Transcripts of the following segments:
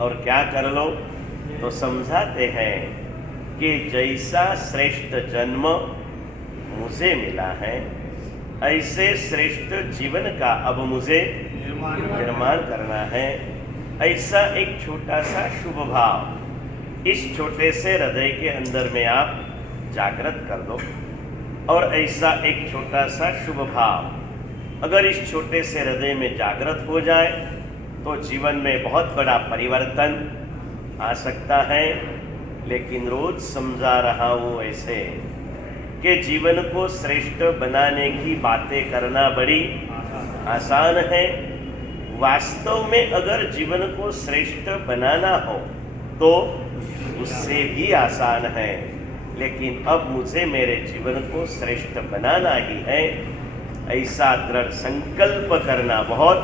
और क्या कर लो? तो समझाते हैं कि जैसा श्रेष्ठ जन्म मुझे मिला है, ऐसे श्रेष्ठ जीवन का अब मुझे निर्माण करना है। ऐसा एक छोटा सा शुभ भाव इस छोटे से हृदय के अंदर में आप जागृत कर दो। और ऐसा एक छोटा सा शुभ भाव अगर इस छोटे से हृदय में जागृत हो जाए तो जीवन में बहुत बड़ा परिवर्तन आ सकता है। लेकिन रोज समझा रहा हूँ ऐसे कि जीवन को श्रेष्ठ बनाने की बातें करना बड़ी आसान है। वास्तव में अगर जीवन को श्रेष्ठ बनाना हो तो उससे भी आसान है। लेकिन अब मुझे मेरे जीवन को श्रेष्ठ बनाना ही है, ऐसा दृढ़ संकल्प करना बहुत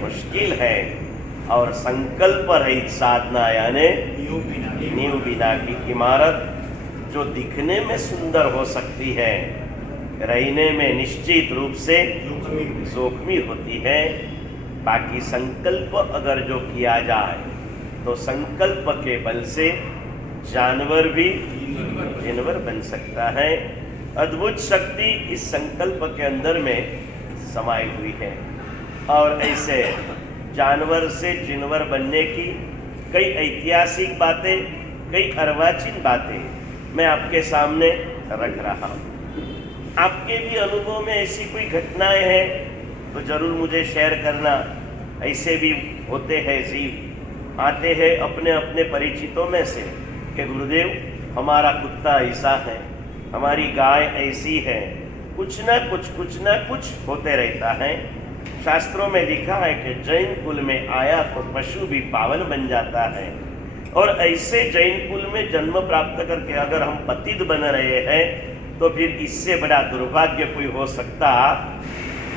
मुश्किल है। और संकल्प रहित साधना यानी नींव बिना की इमारत जो दिखने में सुंदर हो सकती है, रहने में निश्चित रूप से जोखमी होती है। बाकी संकल्प अगर जो किया जाए तो संकल्प के बल से जानवर भी जिनवर बन सकता है। अद्भुत शक्ति इस संकल्प के अंदर में समाई हुई है। और ऐसे जानवर से जिनवर बनने की कई ऐतिहासिक बातें, कई अर्वाचीन बातें मैं आपके सामने रख रहा हूँ। आपके भी अनुभव में ऐसी कोई घटनाएं हैं तो जरूर मुझे शेयर करना। ऐसे भी होते हैं जीव, आते हैं अपने अपने परिचितों में से कि गुरुदेव हमारा कुत्ता ऐसा है, हमारी गाय ऐसी है, कुछ ना कुछ होते रहता है। शास्त्रों में लिखा है कि जैन कुल में आया तो पशु भी पावन बन जाता है। और ऐसे जैन कुल में जन्म प्राप्त करके अगर हम पतित बन रहे हैं तो फिर इससे बड़ा दुर्भाग्य कोई हो सकता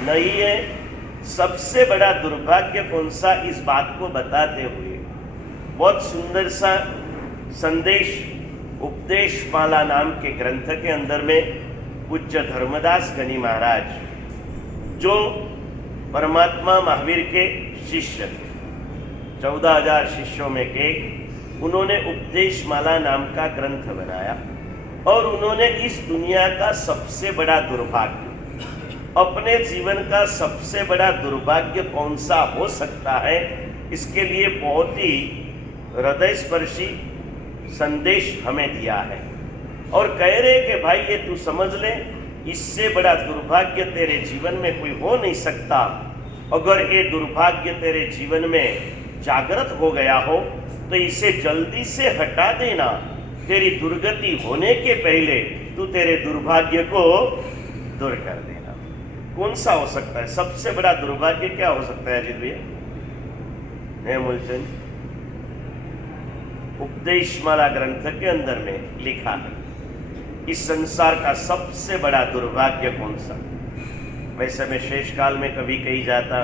नहीं है। सबसे बड़ा दुर्भाग्य कौन सा, इस बात को बताते हुए बहुत सुंदर सा संदेश उपदेश माला नाम के ग्रंथ के अंदर में पूज्य धर्मदास गनी महाराज जो परमात्मा महावीर के शिष्य थे, 14,000 शिष्यों में के, उन्होंने उपदेश माला नाम का ग्रंथ बनाया। और उन्होंने इस दुनिया का सबसे बड़ा दुर्भाग्य, अपने जीवन का सबसे बड़ा दुर्भाग्य कौन सा हो सकता है, इसके लिए बहुत ही हृदय स्पर्शी संदेश हमें दिया है। और कह रहे कि भाई ये तू समझ ले, इससे बड़ा दुर्भाग्य तेरे जीवन में कोई हो नहीं सकता। अगर ये दुर्भाग्य तेरे जीवन में जागृत हो गया हो तो इसे जल्दी से हटा देना। तेरी दुर्गति होने के पहले तू तेरे दुर्भाग्य को दूर कर देना। कौन सा हो सकता है सबसे बड़ा दुर्भाग्य? क्या हो सकता है अजीत भैया? मूलचंद उपदेश माला ग्रंथ के अंदर में लिखा है इस संसार का सबसे बड़ा दुर्भाग्य कौन सा। वैसे मैं शेष काल में कभी कही जाता,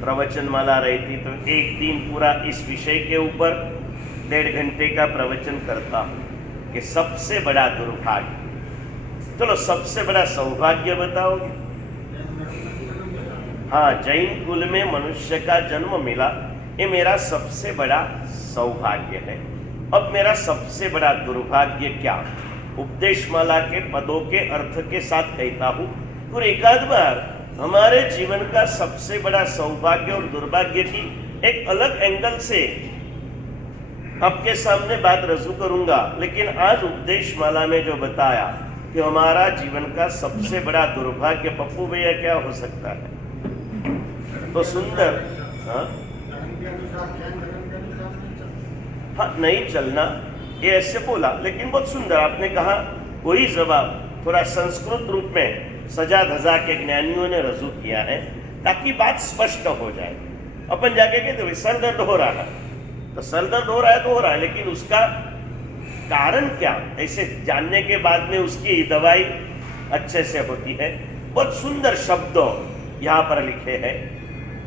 प्रवचन माला रहती तो एक दिन पूरा इस विषय के ऊपर 1.5 घंटे का प्रवचन करता हूँ कि सबसे बड़ा दुर्भाग्य। चलो सबसे बड़ा सौभाग्य बताओगे? हाँ, जैन कुल में मनुष्य का जन्म मिला, ये मेरा सबसे बड़ा सौभाग्य है। अब मेरा सबसे बड़ा दुर्भाग्य क्या? उपदेश माला के पदों के अर्थ के साथ कहता हूँ और एकाध बार हमारे जीवन का सबसे बड़ा सौभाग्य और दुर्भाग्य की एक अलग एंगल से आपके सामने बात रजू करूंगा। लेकिन आज उपदेश माला में जो बताया कि हमारा जीवन का सबसे बड़ा दुर्भाग्य, पप्पू भैया क्या हो सकता है? तो सुंदर, हाँ नहीं चलना, ये ऐसे बोला, लेकिन बहुत सुंदर आपने कहा। वही जवाब थोड़ा संस्कृत रूप में सजा धजा के ज्ञानियों ने रजू किया है ताकि बात स्पष्ट हो जाए। अपन जाके कहते सर दर्द हो रहा है, तो सर दर्द हो रहा है तो हो रहा है, लेकिन उसका कारण क्या, ऐसे जानने के बाद में उसकी दवाई अच्छे से होती है। बहुत सुंदर शब्द यहाँ पर लिखे हैं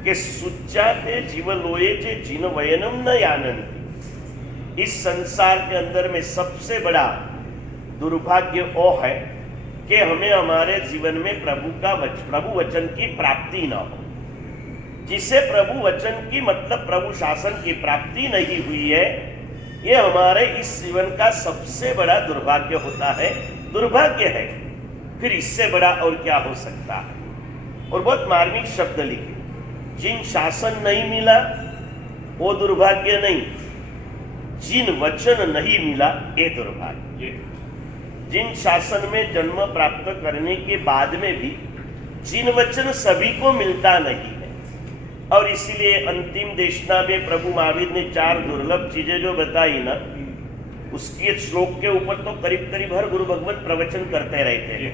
कि सुच्चाते जीवलोये जे जिन वयनम न यानन्ति। इस संसार के अंदर में सबसे बड़ा दुर्भाग्य वो है कि हमें हमारे जीवन में प्रभु वचन की प्राप्ति ना हो। जिसे प्रभु वचन की मतलब प्रभु शासन की प्राप्ति नहीं हुई है, ये हमारे इस जीवन का सबसे बड़ा दुर्भाग्य होता है, दुर्भाग्य है। फिर इससे बड़ा और क्या हो सकता है। और बहुत मार्मिक शब्द लिखे, जिन शासन नहीं मिला वो दुर्भाग्य नहीं, जिन वचन नहीं मिला ये दुर्भाग्य। जिन शासन में जन्म प्राप्त करने के बाद में भी जिन वचन सभी को मिलता नहीं है, और इसीलिए अंतिम देशना में प्रभु महावीर ने 4 दुर्लभ चीजें जो बताई ना, उसके श्लोक के ऊपर तो करीब करीब हर गुरु भगवान प्रवचन करते रहते हैं।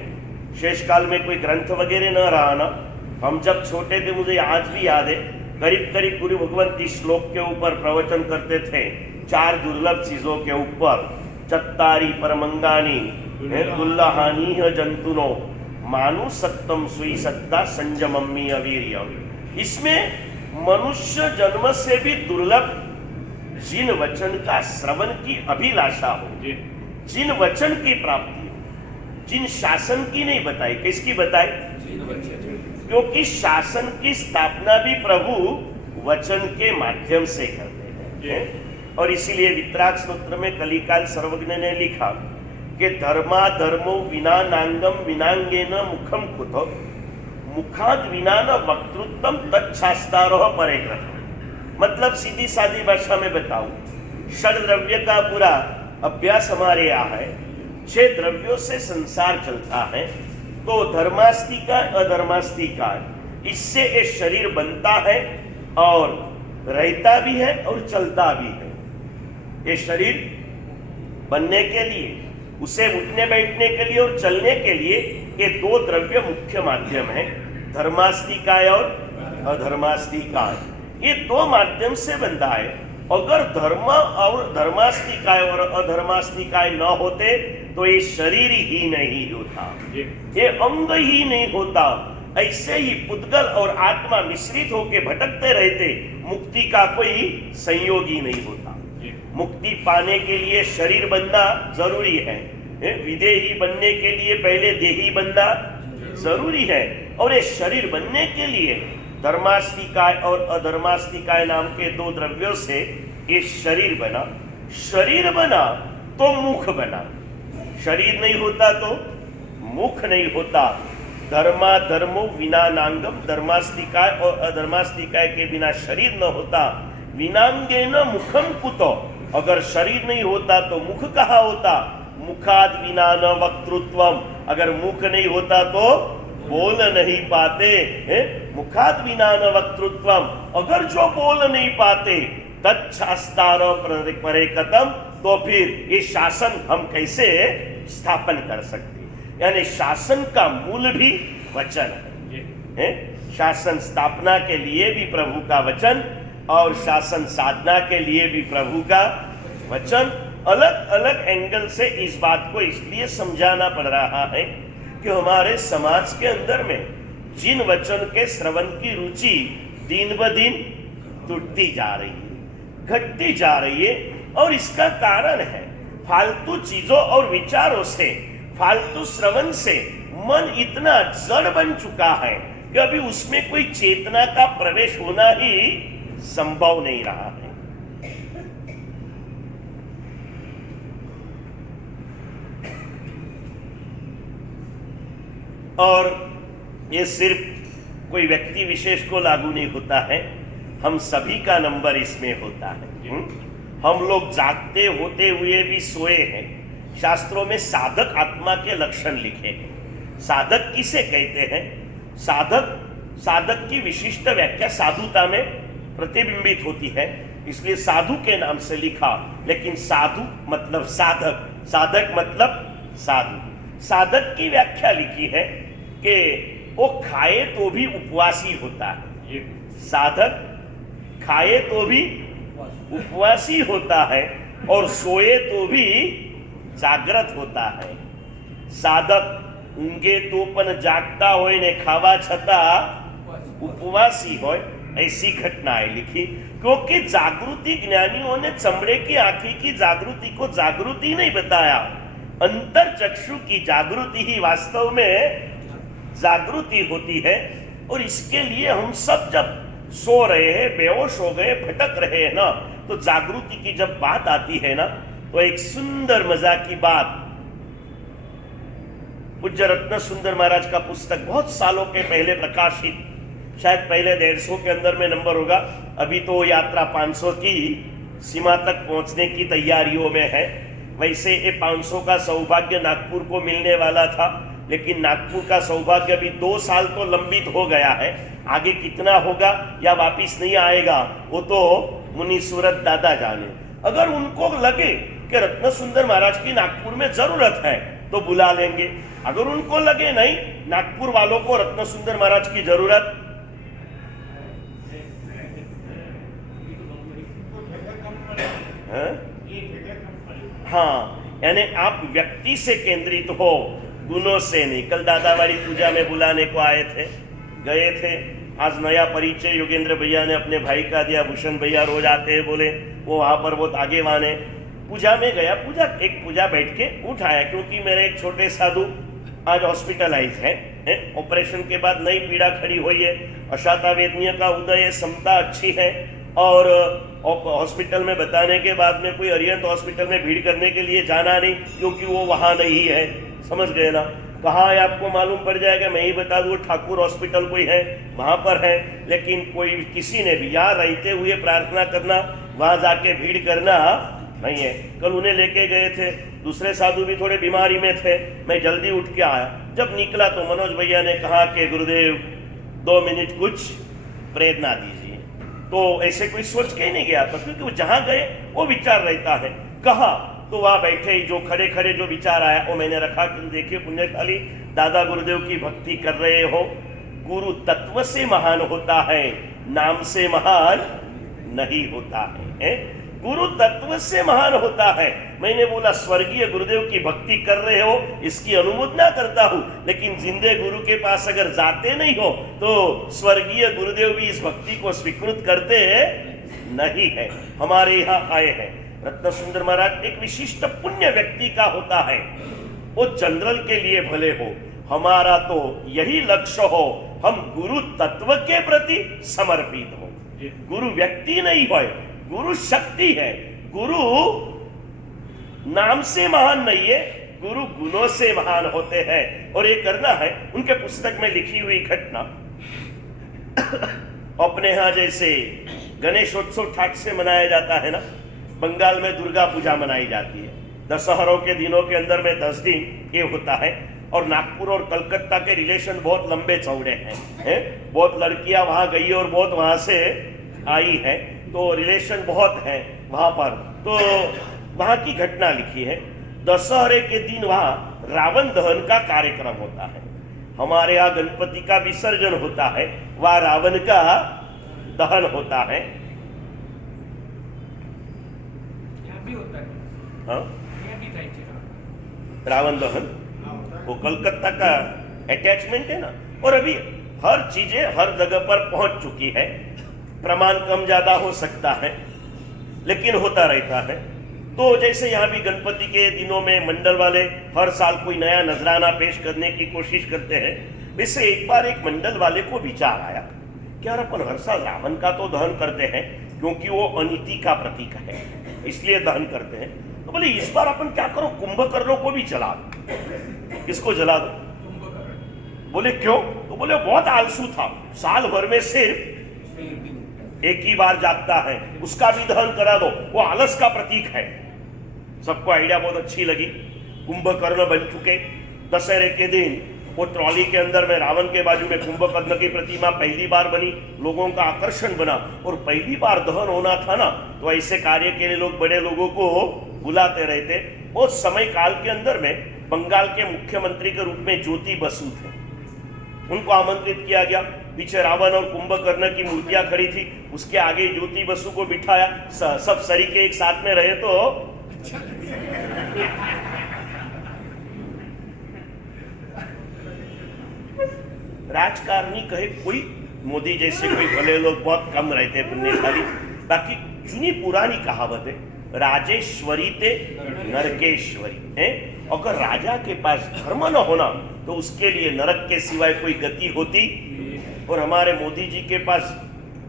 शेष काल में कोई ग्रंथ वगैरह न रहा ना, हम जब छोटे थे, मुझे आज भी याद है, करीब करीब गुरु भगवान 30 श्लोक के ऊपर प्रवचन करते थे 4 दुर्लभ चीजों के ऊपर। चत्तारी परमंगानी दुर्लहानी जंतुनो मानु सत्तम सुई सत्ता संजमम्मी अवीर्य। इसमें मनुष्य जन्म से भी दुर्लभ जिन वचन का श्रवण की अभिलाषा हो, जिन वचन की प्राप्ति हो, जिन शासन की नहीं बताई, किसकी बताई? क्योंकि शासन की स्थापना भी प्रभु वचन के माध्यम से करते हैं। और इसीलिए वितराग स्तोत्र में कलिकाल सर्वज्ञ ने लिखा कि धर्मा धर्मो विना नांगम विनांगेन मुखम कुतो मुखाद विना न वक्तृत्वम तच्छास्तारोह परेग्रह। मतलब सीधी सादी भाषा में बताऊं, षड द्रव्य का पूरा अभ्यास हमारे यहाँ है। 6 द्रव्यों से संसार चलता है, तो धर्मास्तिका अधर्मास्तिका, इससे ये शरीर बनता है और रहता भी है और चलता भी है। ये शरीर बनने के लिए, उसे उठने बैठने के लिए और चलने के लिए ये 2 द्रव्य मुख्य माध्यम है, धर्मास्तिकाय और अधर्मास्तिकाय। ये 2 माध्यम से बनता है। अगर धर्म और धर्मास्तिकाय और अधर्मास्तिकाय न होते तो ये शरीर ही नहीं होता, ये अंग ही नहीं होता। ऐसे ही पुद्गल और आत्मा मिश्रित होकर भटकते रहते, मुक्ति का कोई संयोग ही नहीं होता। मुक्ति पाने के लिए शरीर बनना जरूरी है, विदेही बनने के लिए पहले देही बनना जरूरी है। और ये शरीर बनने के लिए धर्मास्तिकाय और अधर्मास्तिकाय नाम के 2 द्रव्यों से ये शरीर बना। शरीर बना तो मुख बना, शरीर नहीं होता तो मुख नहीं होता। धर्मा धर्मो विना नांगम, धर्मास्तिकाय और अधर्मास्तिकाय के बिना शरीर न होता। विनांगे न मुखम कुतो, अगर शरीर नहीं होता तो मुख कहाँ होता? मुखाद विना न वक्तृत्वम, अगर मुख नहीं होता तो बोल नहीं पाते। मुखाद विना न वक्तृत्वम, अगर जो बोल नहीं पाते तच्छास्तारो परेकतम, तो फिर ये शासन हम कैसे स्थापन कर सकते? यानी शासन का मूल भी वचन है। शासन स्थापना के लिए भी प्रभु का वचन और शासन साधना के लिए भी प्रभु का वचन। अलग अलग एंगल से इस बात को इसलिए समझाना पड़ रहा है कि हमारे समाज के अंदर में जिन वचन के श्रवण की रुचि दिन ब दिन टूटती जा रही है, घटती जा रही है। और इसका कारण है फालतू चीजों और विचारों से, फालतू श्रवण से मन इतना जड़ बन चुका है कि अभी उसमें कोई चेतना का प्रवेश होना ही संभव नहीं रहा है। और ये सिर्फ कोई व्यक्ति विशेष को लागू नहीं होता है, हम सभी का नंबर इसमें होता है। हम लोग जागते होते हुए भी सोए हैं। शास्त्रों में साधक आत्मा के लक्षण लिखे हैं। साधक किसे कहते हैं? साधक की विशिष्ट व्याख्या साधुता में प्रतिबिंबित होती है, इसलिए साधु के नाम से लिखा। लेकिन साधु मतलब साधक, साधक मतलब साधु। साधक की व्याख्या लिखी है कि वो खाए तो भी उपवासी होता है। साधक खाए तो भी उपवासी होता है और सोए तो भी जागृत होता है। साधक ઊંઘે તો પણ જાગતા હોય ને ખાવા છતાં उपवासी हो, ऐसी घटनाएं लिखी। क्योंकि जागृति ज्ञानियों ने चमड़े की आंखी की जागृति को जागृति नहीं बताया, अंतर चक्षु की जागृति ही वास्तव में जागृति होती है। और इसके लिए हम सब जब सो रहे हैं, बेहोश हो गए, भटक रहे हैं ना, तो जागृति की जब बात आती है ना, तो एक सुंदर मजा की बात, पूज्य रत्न सुंदर महाराज का पुस्तक बहुत सालों के पहले प्रकाशित, शायद पहले 150 के अंदर में नंबर होगा, अभी तो यात्रा 500 की सीमा तक पहुंचने की तैयारियों में है। वैसे ये 500 का सौभाग्य नागपुर को मिलने वाला था, लेकिन नागपुर का सौभाग्य अभी 2 साल तो लंबित हो गया है। आगे कितना होगा या वापिस नहीं आएगा वो तो मुनि सूरत दादा जाने। अगर उनको लगे कि रत्न सुंदर महाराज की नागपुर में जरूरत है तो बुला लेंगे, अगर उनको लगे नहीं नागपुर वालों को रत्न सुंदर महाराज की जरूरत, हाँ, यानी आप व्यक्ति से केंद्रित हो, गुणों से नहीं। कल दादावाड़ी पूजा में बुलाने को आए थे, गए थे। आज नया परिचय योगेंद्र भैया ने अपने भाई का दिया, भूषण भैया रोज आते हैं, बोले वो वहां पर बहुत आगे वाने। पूजा में गया, पूजा बैठ के उठ आया, क्योंकि मेरे एक छोटे साधु आज हॉस्पिटलाइज है, ऑपरेशन के बाद नई पीड़ा खड़ी हुई है, अशाता वेदनीय का उदय, समता अच्छी है, और हॉस्पिटल में बताने के बाद में कोई अरियंत हॉस्पिटल में भीड़ करने के लिए जाना नहीं, क्योंकि वो वहां नहीं है। समझ गए ना? कहाँ है आपको मालूम पड़ जाएगा, मैं ही बता दूं, ठाकुर हॉस्पिटल कोई है वहां पर है। लेकिन कोई किसी ने भी यहाँ रहते हुए प्रार्थना करना, वहां जाके भीड़ करना नहीं है। कल उन्हें लेके गए थे, दूसरे साधु भी थोड़े बीमारी में थे, मैं जल्दी उठ के आया। जब निकला तो मनोज भैया ने कहा कि गुरुदेव 2 मिनट कुछ प्रेरणा दीजिए। तो ऐसे कोई सोच के ही नहीं गया था, क्योंकि वो जहां गए वो विचार रहता है। कहा तो वहां बैठे जो खड़े खड़े जो विचार आया वो मैंने रखा कि देखिए पुण्यशाली दादा गुरुदेव की भक्ति कर रहे हो, गुरु तत्व से महान होता है, नाम से महान नहीं होता है। गुरु तत्व से महान होता है। मैंने बोला स्वर्गीय गुरुदेव की भक्ति कर रहे हो, इसकी अनुमोदना करता हूं, लेकिन जिंदे गुरु के पास अगर जाते नहीं हो तो स्वर्गीय गुरुदेव भी इस भक्ति को स्वीकृत करते नहीं है। हमारे यहाँ आए हैं रत्न सुंदर महाराज, एक विशिष्ट पुण्य व्यक्ति का होता है, वो जनरल के लिए भले हो, हमारा तो यही लक्ष्य हो, हम गुरु तत्व के प्रति समर्पित हो। गुरु व्यक्ति नहीं हो, गुरु शक्ति है। गुरु नाम से महान नहीं है, गुरु गुणों से महान होते हैं। और ये करना है, उनके पुस्तक में लिखी हुई घटना। अपने यहां जैसे गणेशोत्सव ठाट से मनाया जाता है ना, बंगाल में दुर्गा पूजा मनाई जाती है। दशहरों के दिनों के अंदर में 10 दिन ये होता है। और नागपुर और कलकत्ता के रिलेशन बहुत लंबे चौड़े हैं, बहुत लड़कियां वहां गई और बहुत वहां से आई है, तो रिलेशन बहुत है वहां पर। तो वहां की घटना लिखी है, दशहरे के दिन वहां रावण दहन का कार्यक्रम होता है। हमारे यहाँ गणपति का विसर्जन होता है, वहां रावण का दहन होता है। रावण दहन वो कलकत्ता का अटैचमेंट है ना। और अभी हर चीजें हर जगह पर पहुंच चुकी है, प्रमाण कम ज्यादा हो सकता है लेकिन होता रहता है। तो जैसे यहाँ भी गणपति के दिनों में मंडल वाले हर साल कोई नया नजराना पेश करने की कोशिश करते हैं, वैसे एक बार एक मंडल वाले को विचार आया कि यार अपन हर साल रावण का तो दहन करते हैं, क्योंकि वो अनीति का प्रतीक है, इसलिए दहन करते हैं। तो बोले इस बार अपन क्या करो, कुंभकर्ण को भी जला दो। किसको जला दो? बोले क्यों? तो बोले बहुत आलसू था, साल भर में सिर्फ एक ही बार जागता है, उसका भी दहन करा दो, वो आलस का प्रतीक है। सबको आइडिया बहुत अच्छी लगी। कुंभकर्ण बन चुके। दशहरे के दिन वो ट्रॉली के अंदर में रावण के बाजू में कुंभकर्ण की प्रतिमा पहली बार बनी, लोगों का आकर्षण बना। और पहली बार दहन होना था ना, तो ऐसे कार्य के लिए लोग बड़े लोगों को बुलाते रहते। उस समय काल के अंदर में बंगाल के मुख्यमंत्री के रूप में ज्योति बसु थे, उनको आमंत्रित किया गया। पीछे रावण और कुंभकर्ण की मूर्तियां खड़ी थी, उसके आगे ज्योति बसु को बिठाया। सब सरीके एक साथ में रहे तो राजकारणी कहे कोई, मोदी जैसे कोई भले लोग बहुत कम रहते पुण्यशाली। बाकी जूनी पुरानी कहावत है, राजेश्वरी ते नरकेश्वरी है। अगर राजा के पास धर्म न होना तो उसके लिए नरक के सिवाय कोई गति होती। और हमारे मोदी जी के पास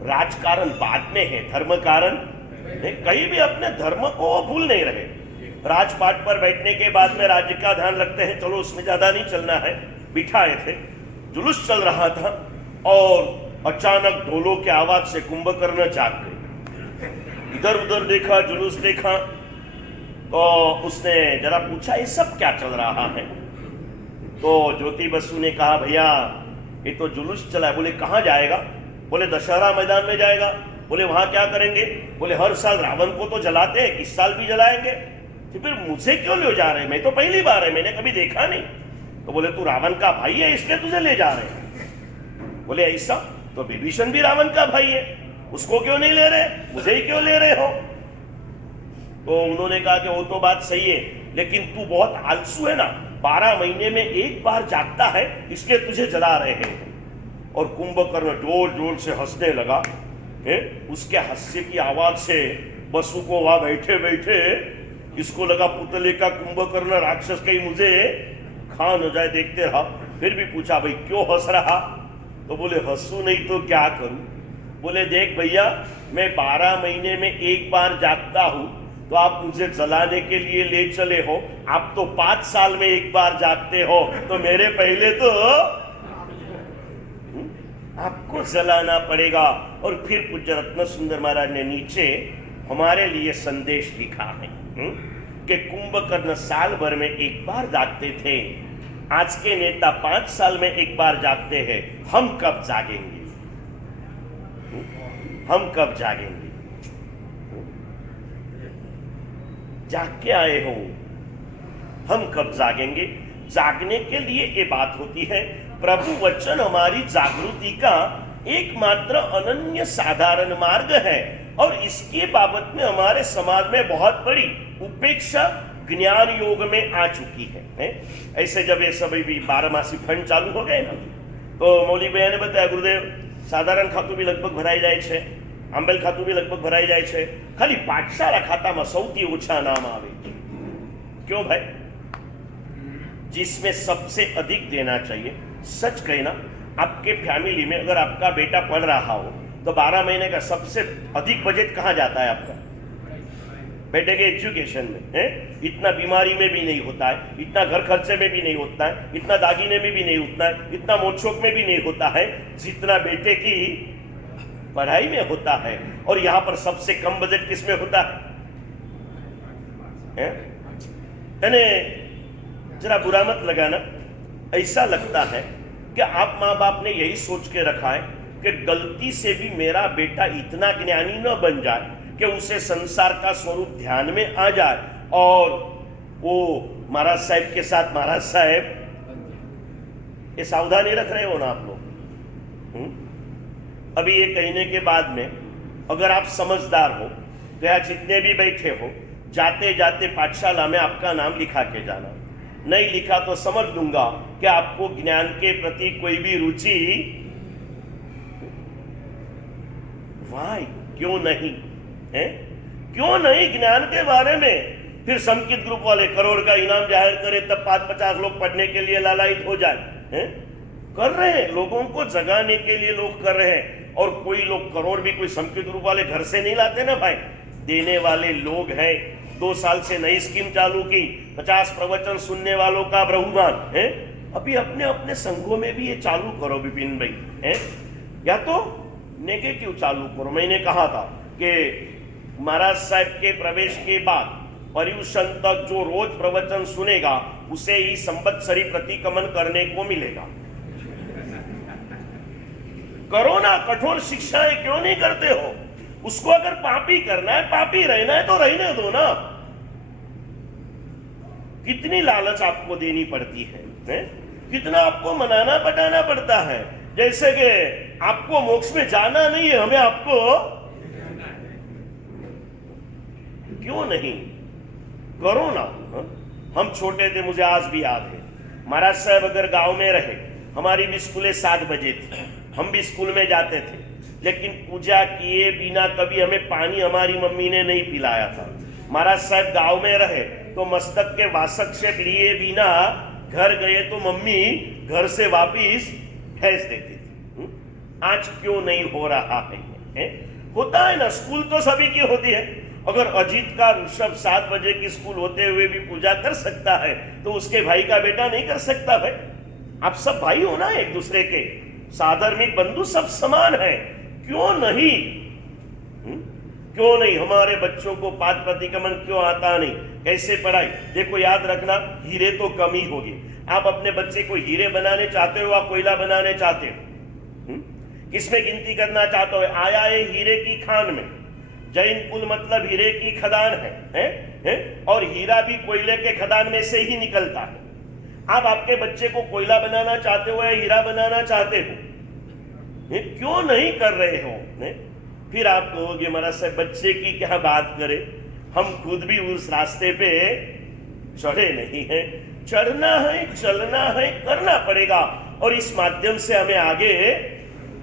राजकारण बाद में है, धर्म कारण कहीं भी अपने धर्म को भूल नहीं रहे। राजपाट पर बैठने के बाद में राज्य का ध्यान रखते हैं, चलो उसमें ज्यादा नहीं चलना है। बिठाए थे, जुलूस चल रहा था और अचानक ढोलों के आवाज से कुंभकर्ण जाग गए। इधर उधर देखा, जुलूस देखा, तो उसने जरा पूछा ये सब क्या चल रहा है। तो ज्योति बसु ने कहा भैया ये तो जुलूस चला है। बोले कहाँ जाएगा? बोले दशहरा मैदान में जाएगा। बोले वहां क्या करेंगे? बोले हर साल रावण को तो जलाते हैं, इस साल भी जलाएंगे। तो फिर मुझे क्यों ले जा रहे हैं? मैं तो पहली बार है, मैंने कभी देखा नहीं। तो बोले तू रावण का भाई है इसलिए तुझे ले जा रहे हैं। बोले ऐसा? तो विभीषण भी रावण का भाई है, उसको क्यों नहीं ले रहे, मुझे ही क्यों ले रहे हो? तो उन्होंने कहा कि वो तो बात सही है, लेकिन तू बहुत आलसू है ना, 12 महीने में एक बार जागता है इसलिए तुझे जला रहे हैं। और कुंभकर्ण जोर जोर से हंसने लगा। उसके हास्य की आवाज से बसु को वहां बैठे बैठे इसको लगा पुतले का कुंभकर्ण राक्षस कहीं मुझे खा न जाए, देखते रहा। फिर भी पूछा भाई क्यों हंस रहा? तो बोले हंसू नहीं तो क्या करूं। बोले देख भैया मैं 12 महीने में एक बार जागता हूं, तो आप मुझे जलाने के लिए ले चले हो। आप तो 5 साल में एक बार जागते हो, तो मेरे पहले तो आपको जलाना पड़ेगा। और फिर पूज्य रत्न सुंदर महाराज ने नीचे हमारे लिए संदेश लिखा है कि कुंभकर्ण साल भर में एक बार जागते थे, आज के नेता 5 साल में एक बार जागते हैं। हम कब जागेंगे? हम कब जागेंगे? जाग के आए हो, हम कब जागेंगे? जागने के लिए ये बात होती है। प्रभु वचन हमारी जागृति का एकमात्र अनन्य साधारण मार्ग है, और इसके बाबत में हमारे समाज में बहुत बड़ी उपेक्षा ज्ञान योग में आ चुकी है। ऐसे जब ये सब भी 12मासी फंड चालू हो गए ना, तो मौलिक भैया ने बताया गुरुदेव साधारण खातु भी लगभग भराई जाए छे, आंबेल खातु भी लगभग भराई जाए छे, खाली पाठशाला खातामां सौथी ओछा नाम आवे। क्यों भाई? जिसमें सबसे अधिक देना चाहिए। सच कहना, आपके फैमिली में अगर आपका बेटा पढ़ रहा हो तो 12 महीने का सबसे अधिक बजट कहाँ जाता है आपका? बेटे के एजुकेशन में है। इतना बीमारी में भी नहीं होता है, इतना घर खर्चे में भी नहीं होता है, इतना दागीने में भी नहीं होता है, इतना मोछोक में भी नहीं होता है जितना बेटे की पढ़ाई में होता है। और यहाँ पर सबसे कम बजट किस में होता है? जरा बुरा मत लगाना, ऐसा लगता है कि आप माँ बाप ने यही सोच के रखा है कि गलती से भी मेरा बेटा इतना ज्ञानी न बन जाए कि उसे संसार का स्वरूप ध्यान में आ जाए और वो महाराज साहब के साथ महाराज साहब। ये सावधानी रख रहे हो ना आप लोग? अभी ये कहने के बाद में अगर आप समझदार हो तो यहाँ जितने भी बैठे हो, जाते जाते पाठशाला में आपका नाम लिखा के जाना। नहीं लिखा तो समझ लूंगा कि आपको ज्ञान के प्रति कोई भी रुचि वाई क्यों नहीं है? क्यों नहीं ज्ञान के बारे में? फिर संकित ग्रुप वाले करोड़ का इनाम जाहिर करे तब 5-50 लोग पढ़ने के लिए लालायित हो जाए हैं? कर रहे हैं, लोगों को जगाने के लिए लोग कर रहे हैं। और कोई लोग करोड़ भी कोई संकित ग्रुप वाले घर से नहीं लाते ना भाई, देने वाले लोग हैं। 2 साल से नई स्कीम चालू की, 50 प्रवचन सुनने वालों का बहुमान है। अभी अपने अपने संघों में भी ये चालू करो विपिन भाई है, या तो नेगेटिव चालू करो। मैंने कहा था कि महाराज साहब के प्रवेश के बाद पर्युषण तक जो रोज प्रवचन सुनेगा उसे ही संवत्सरी प्रतिक्रमण करने को मिलेगा। करो ना, कठोर शिक्षाएं क्यों नहीं करते हो? उसको अगर पापी करना है, पापी रहना है तो रहने दो ना। कितनी लालच आपको देनी पड़ती है? कितना आपको मनाना पटाना पड़ता है। जैसे कि आपको मोक्ष में जाना नहीं है, हमें आपको क्यों नहीं? करो ना। हम छोटे थे, मुझे आज भी याद है, महाराज साहब अगर गांव में रहे, हमारी भी स्कूलें 7 बजे थी, हम भी स्कूल में जाते थे, लेकिन पूजा किए बिना कभी हमें पानी हमारी मम्मी ने नहीं पिलाया था। महाराज साहब गांव में रहे तो मस्तक के वासक से लिए बिना घर गए तो मम्मी घर से वापिस भेज देती थी। आज क्यों नहीं हो रहा है? है? होता है ना, स्कूल तो सभी की होती है। अगर अजीत का ऋषभ 7 बजे की स्कूल होते हुए भी पूजा कर सकता है तो उसके भाई का बेटा नहीं कर सकता? भाई आप सब भाई हो ना एक दूसरे के, साधर्मिक बंधु सब समान है, क्यों नहीं? क्यों नहीं? हमारे बच्चों को पाद-प्रतिक्रमण क्यों आता नहीं? कैसे पढ़ाई? देखो याद रखना, हीरे तो कम ही होगी। आप अपने बच्चे को हीरे बनाने चाहते हो या कोयला बनाने चाहते हो? किसमें गिनती करना चाहते हो? आया है हीरे की खान में। जैन कुल मतलब हीरे की खदान है? और हीरा भी कोयले के खदान में से ही निकलता है। आप आपके बच्चे को कोयला बनाना चाहते हो या हीरा बनाना चाहते हो? क्यों नहीं कर रहे हो? फिर आप कहोगे महाराज साहब बच्चे की क्या बात करें, हम खुद भी उस रास्ते पे चढ़े नहीं हैं। चढ़ना है, चलना है, करना पड़ेगा, और इस माध्यम से हमें आगे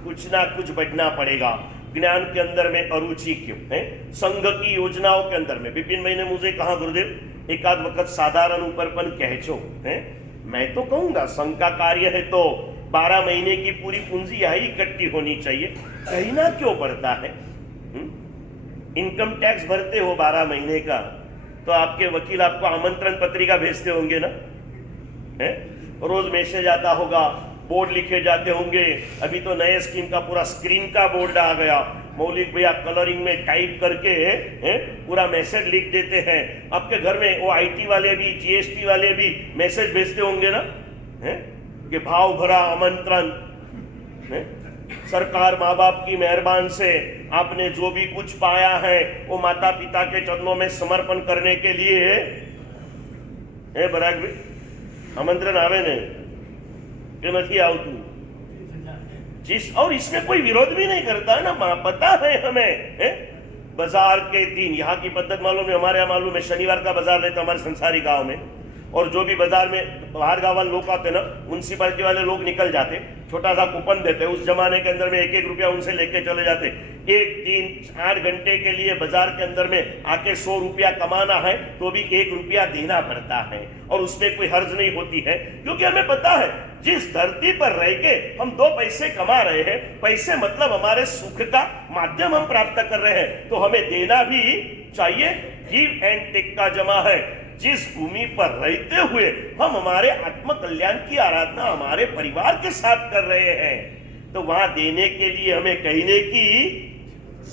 कुछ ना कुछ बढ़ना पड़ेगा। ज्ञान के अंदर में अरुचि क्यों है? संघ की योजनाओं के अंदर में विपिन भाई ने मुझे कहा, गुरुदेव एकाध वक्त साधारण ऊपरपन कहचो है। मैं तो कहूंगा संघ का कार्य है तो 12 महीने की पूरी पूंजी यही इकट्ठी होनी चाहिए, कहना क्यों पड़ता है? इनकम टैक्स भरते हो 12 महीने का, तो आपके वकील आपको आमंत्रण पत्रिका भेजते होंगे ना, है? रोज मैसेज आता होगा, बोर्ड लिखे जाते होंगे। अभी तो नए स्कीम का पूरा स्क्रीन का बोर्ड आ गया, मौलिक भैया कलरिंग में टाइप करके पूरा मैसेज लिख देते हैं। आपके घर में वो IT वाले भी, GST वाले भी मैसेज भेजते होंगे ना, है? कि भाव भरा आमंत्रण, सरकार माँ बाप की मेहरबान से आपने जो भी कुछ पाया है वो माता पिता के चरणों में समर्पण करने के लिए बराग भी आमंत्रण आवे ने कि नहीं आवतू जिस, और इसमें कोई विरोध भी नहीं करता है ना, पता है हमें है? बाजार के दिन यहाँ की पद्धत मालूम है, हमारे यहाँ मालूम है, शनिवार का बाजार रहता हमारे संसारी गांव में, और जो भी बाजार में बाहर गाँव वाले लोग आते ना, म्यूनसिपालिटी वाले लोग निकल जाते, छोटा सा कूपन देते, उस जमाने के अंदर में 1-1 रुपया उनसे लेके चले जाते। एक दिन 8 घंटे के लिए बाजार के अंदर में आके 100 रुपया कमाना है तो भी 1 रुपया देना पड़ता है, और उसमें कोई हर्ज नहीं होती है, क्योंकि हमें पता है जिस धरती पर रह के हम 2 पैसे कमा रहे हैं, पैसे मतलब हमारे सुख का माध्यम हम प्राप्त कर रहे हैं, तो हमें देना भी चाहिए। गिव एंड टेक का जमा है। जिस भूमि पर रहते हुए हम हमारे आत्म कल्याण की आराधना हमारे परिवार के साथ कर रहे हैं, तो वहां देने के लिए हमें कहने की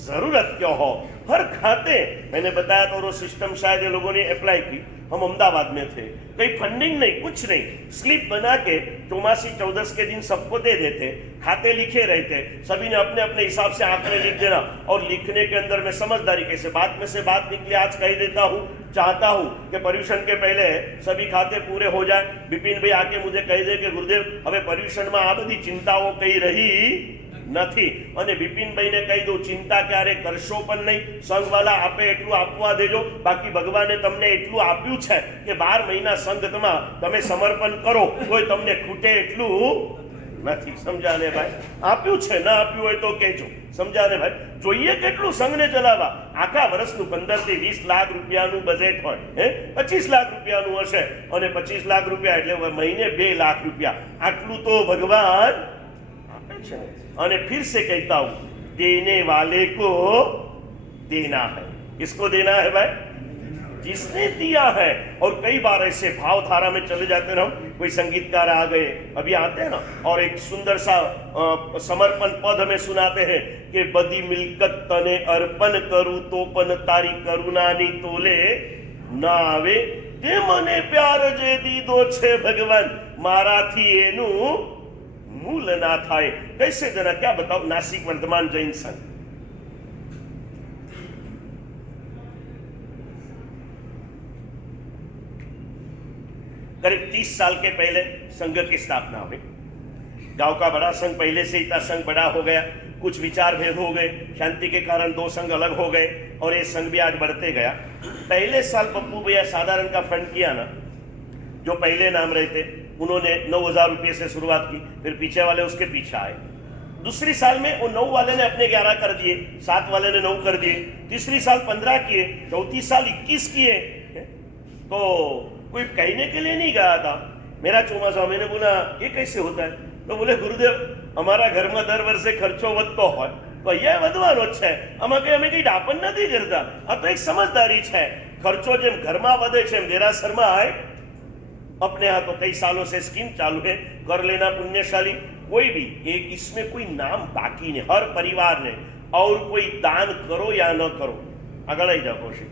जरूरत क्यों हो? हर खाते, मैंने बताया तो वो सिस्टम शायद ये लोगों ने अप्लाई की, हम अहमदाबाद में थे, कोई फंडिंग नहीं, कुछ नहीं, स्लिप बना के चौमासी 14 के दिन सबको दे देते, खाते लिखे रहते, सभी ने अपने अपने हिसाब से आंकड़े लिख देना, और लिखने के अंदर में समझदारी कैसे बात में से बात निकली, आज कह देता हूँ, चाहता हूं कि पर्यूषण के पहले सभी खाते पूरे हो जाए। विपिन भाई आके मुझे कह दे कि गुरुदेव हमें पर्यूषण में आ बधी चिंताओ कई रही નથી, અને વિપિનભાઈને કહી દઉં ચિંતા ક્યારે કરશો પણ નહીં, સંઘવાલા આપે એટલું આપવા દેજો, બાકી ભગવાને તમને એટલું આપ્યું છે કે 12 મહિના સંઘમાં તમે સમર્પણ કરો કોઈ તમને ખૂટે એટલું નથી. સમજાને ભાઈ? આપ્યું છે, ના આપ્યું હોય તો કહેજો. સમજાને ભાઈ? જોઈએ કેટલું સંઘને ચલાવવા? આખા વર્ષનું 15 થી 20 લાખ રૂપિયાનું બજેટ હોય, 25 લાખ રૂપિયાનું હશે, અને 25 લાખ રૂપિયા એટલે મહિને 2 લાખ રૂપિયા, આટલું તો ભગવાન આપે છે. અને फिर से कहता हूं, देने वाले को देना है. किसको देना है भाई? जिसने दिया है. और कई बार ऐसे भावधारा में चले जाते हैं हम, कोई संगीतकार आ गए, अभी आते हैं ना, और एक सुंदर सा समर्पण पद हमें सुनाते हैं कि बदी मिलकत तने अर्पण करूं तो पण तारी करुणानी तोले ना आवे, ते मने प्यार जे दीदो छे भगवान माराथी एनु मूल ना थाय. कैसे जरा क्या बताओ? नासिक वर्धमान जैन संघ, करीब 30 साल के पहले संघ की स्थापना हुई. गांव का बड़ा संघ पहले से ही था, संघ बड़ा हो गया, कुछ विचार भेद हो गए, शांति के कारण 2 संघ अलग हो गए, और ये संघ भी आज बढ़ते गया. पहले साल पप्पू भैया साधारण का फंड किया ना, जो पहले नाम रहते उन्होंने 9,000 रुपये से शुरुआत की, फिर पीछे वाले उसके पीछे आए. दूसरी साल में वो 9 वाले ने अपने 11 कर दिए, 7 वाले ने 9 कर दिए, तीसरी साल 15 किए, चौथी साल 21 किए. तो कोई कहने के लिए नहीं गया था. मेरा चौमासा, मैंने बोला ये कैसे होता है? तो बोले गुरुदेव हमारा घर में दर वर्षे खर्चो વધતો હોય, तो પૈયા વધવાનો જ છે, આમાં કઈ અમે કઈ ડાપણ નથી કરતા. આ તો એક સમજદારી છે. खर्चो જેમ ઘરમાં વધે છે એમ દેરાસરમાં आए. अपने यहाँ तो कई सालों से स्कीम चालू है, कर लेना पुण्यशाली. कोई भी एक इसमें कोई नाम बाकी नहीं, हर परिवार ने और कोई दान करो या न करो. આગળ આવી જાઓ કૌશિક,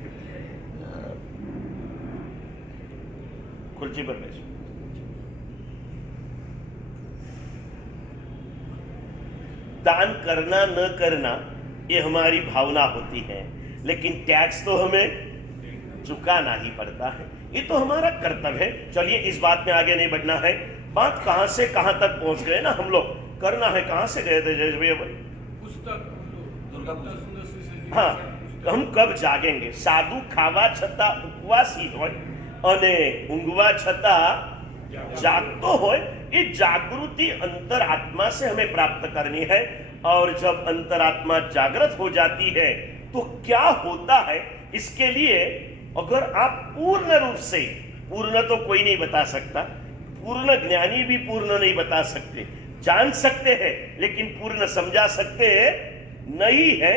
खुर्ची पर बैठो. दान करना न करना ये हमारी भावना होती है, लेकिन टैक्स तो हमें चुकाना ही पड़ता है. ये तो हमारा कर्तव्य है. चलिए इस बात में आगे नहीं बढ़ना है. बात कहां से कहां तक पहुंच गए ना हम लोग, करना है. कहां से गए थे जयेश भैया? हाँ, हम कब जागेंगे? साधु खावा छता उपवासी होय અને ઊંઘવા છતાં जागतो होय. ये जागृति अंतरात्मा से हमें प्राप्त करनी है. और जब अंतरात्मा जागृत हो जाती है तो क्या होता है, इसके लिए अगर आप पूर्ण रूप से, पूर्ण तो कोई नहीं बता सकता, पूर्ण ज्ञानी भी पूर्ण नहीं बता सकते, जान सकते हैं लेकिन पूर्ण समझा सकते नहीं है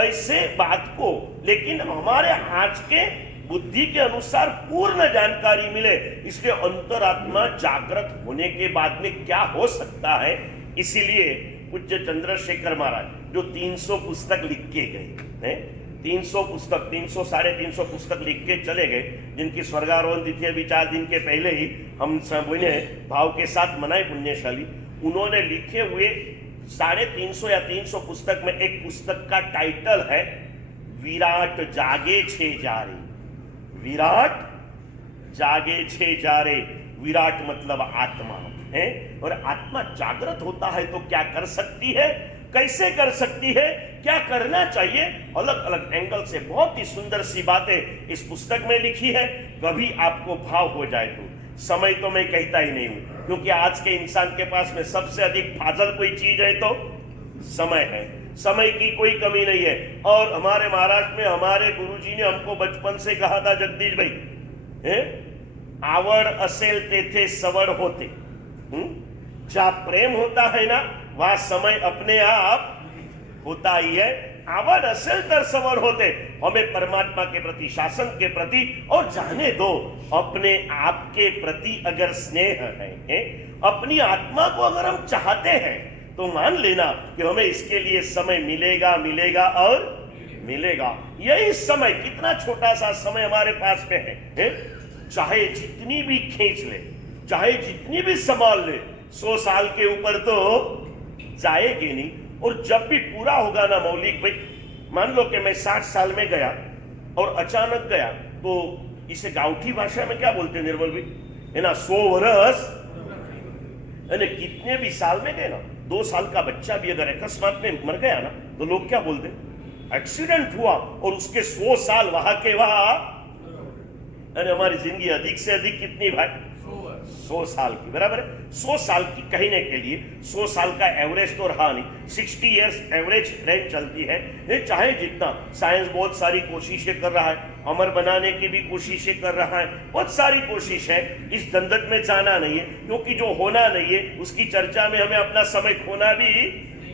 ऐसे बात को, लेकिन हमारे आज के बुद्धि के अनुसार पूर्ण जानकारी मिले. इसलिए अंतरात्मा जागृत होने के बाद में क्या हो सकता है, इसीलिए पूज्य चंद्रशेखर महाराज जो 300 पुस्तक लिख के गए हैं, 300 पुस्तक, 300 साढ़े 300 पुस्तक लिख के चले गए, जिनकी स्वर्गारोहण तिथि अभी 4 दिन के पहले ही हम सब भाव के साथ मनाए पुण्यशाली. उन्होंने लिखे हुए 350 या 300 पुस्तक में एक पुस्तक का टाइटल है विराट जागे छे जारे. विराट जागे छे जारे. विराट मतलब आत्मा है, और आत्मा जागृत होता है तो क्या कर सकती है, कैसे कर सकती है, क्या करना चाहिए, अलग अलग एंगल से बहुत ही सुंदर सी बातें इस पुस्तक में लिखी है. कभी आपको भाव हो जाए तो, समय तो मैं कहता ही नहीं हूं, क्योंकि आज के इंसान के पास में सबसे अधिक फाजल कोई चीज है तो समय है. समय की कोई कमी नहीं है. और हमारे महाराष्ट्र में हमारे गुरुजी ने हमको बचपन से कहा था, जगदीश भाई, आवड़ असेल तेथे सवड़ होते. जहां प्रेम होता है ना वहां समय अपने आप होता ही है. आवड़ असेल तर सवड़ होते. हमें परमात्मा के प्रति, शासन के प्रति, और जाने दो अपने आप के प्रति अगर स्नेह है, अपनी आत्मा को अगर हम चाहते हैं तो मान लेना कि हमें इसके लिए समय मिलेगा, मिलेगा और मिलेगा. यही समय, कितना छोटा सा समय हमारे पास में है, चाहे जितनी भी खींच ले, चाहे जितनी भी संभाल ले, 100 साल के ऊपर तो जाएगी नहीं. और जब भी पूरा होगा ना मौलिक भाई, मान लो कि मैं 60 साल में गया और अचानक गया, तो इसे गांवठी भाषा में क्या बोलते हैं निर्मल भाई, है ना, 100 वर्ष, कितने भी साल में गए ना, 2 साल का बच्चा भी अगर अकस्मात में मर गया ना तो लोग क्या बोलते हैं, एक्सीडेंट हुआ, और उसके 100 साल वहां के वहां. हमारी जिंदगी अधिक से अधिक कितनी भाई, 100 साल की, बराबर है. 100 साल की कहने के लिए 100 साल का एवरेज तो रहा नहीं, 60 इयर्स एवरेज रेंज चलती है. चाहे जितना साइंस बहुत सारी कोशिशें कर रहा है, अमर बनाने की भी कोशिशें कर रहा है, बहुत सारी कोशिश है. इस दंदक में जाना नहीं है, क्योंकि जो होना नहीं है उसकी चर्चा में हमें अपना समय खोना भी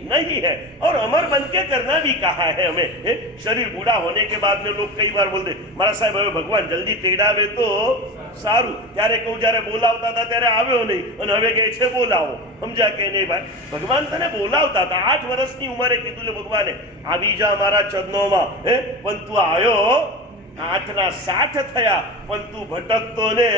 नहीं है, और अमर बन के करना भी कहा है हमें. शरीर बूढ़ा होने के बाद में लोग कई बार बोलते, मारा साहब હવે ભગવાન જલ્દી તેડાવે તો સારું. ત્યારે કહું જ્યારે બોલાવતા હતા ત્યારે આવ્યો નહીં, અને હવે કહે છે બોલાવો. સમજ્યા કે નહીં ભાઈ? ભગવાન તને બોલાવતા હતા, 8 વર્ષની ઉંમરે કીધું લે ભગવાને, આવી જા મારા ચરણોમાં, પણ તું આવ્યો 8ના 60 થયા, પણ તું ભટકતો ને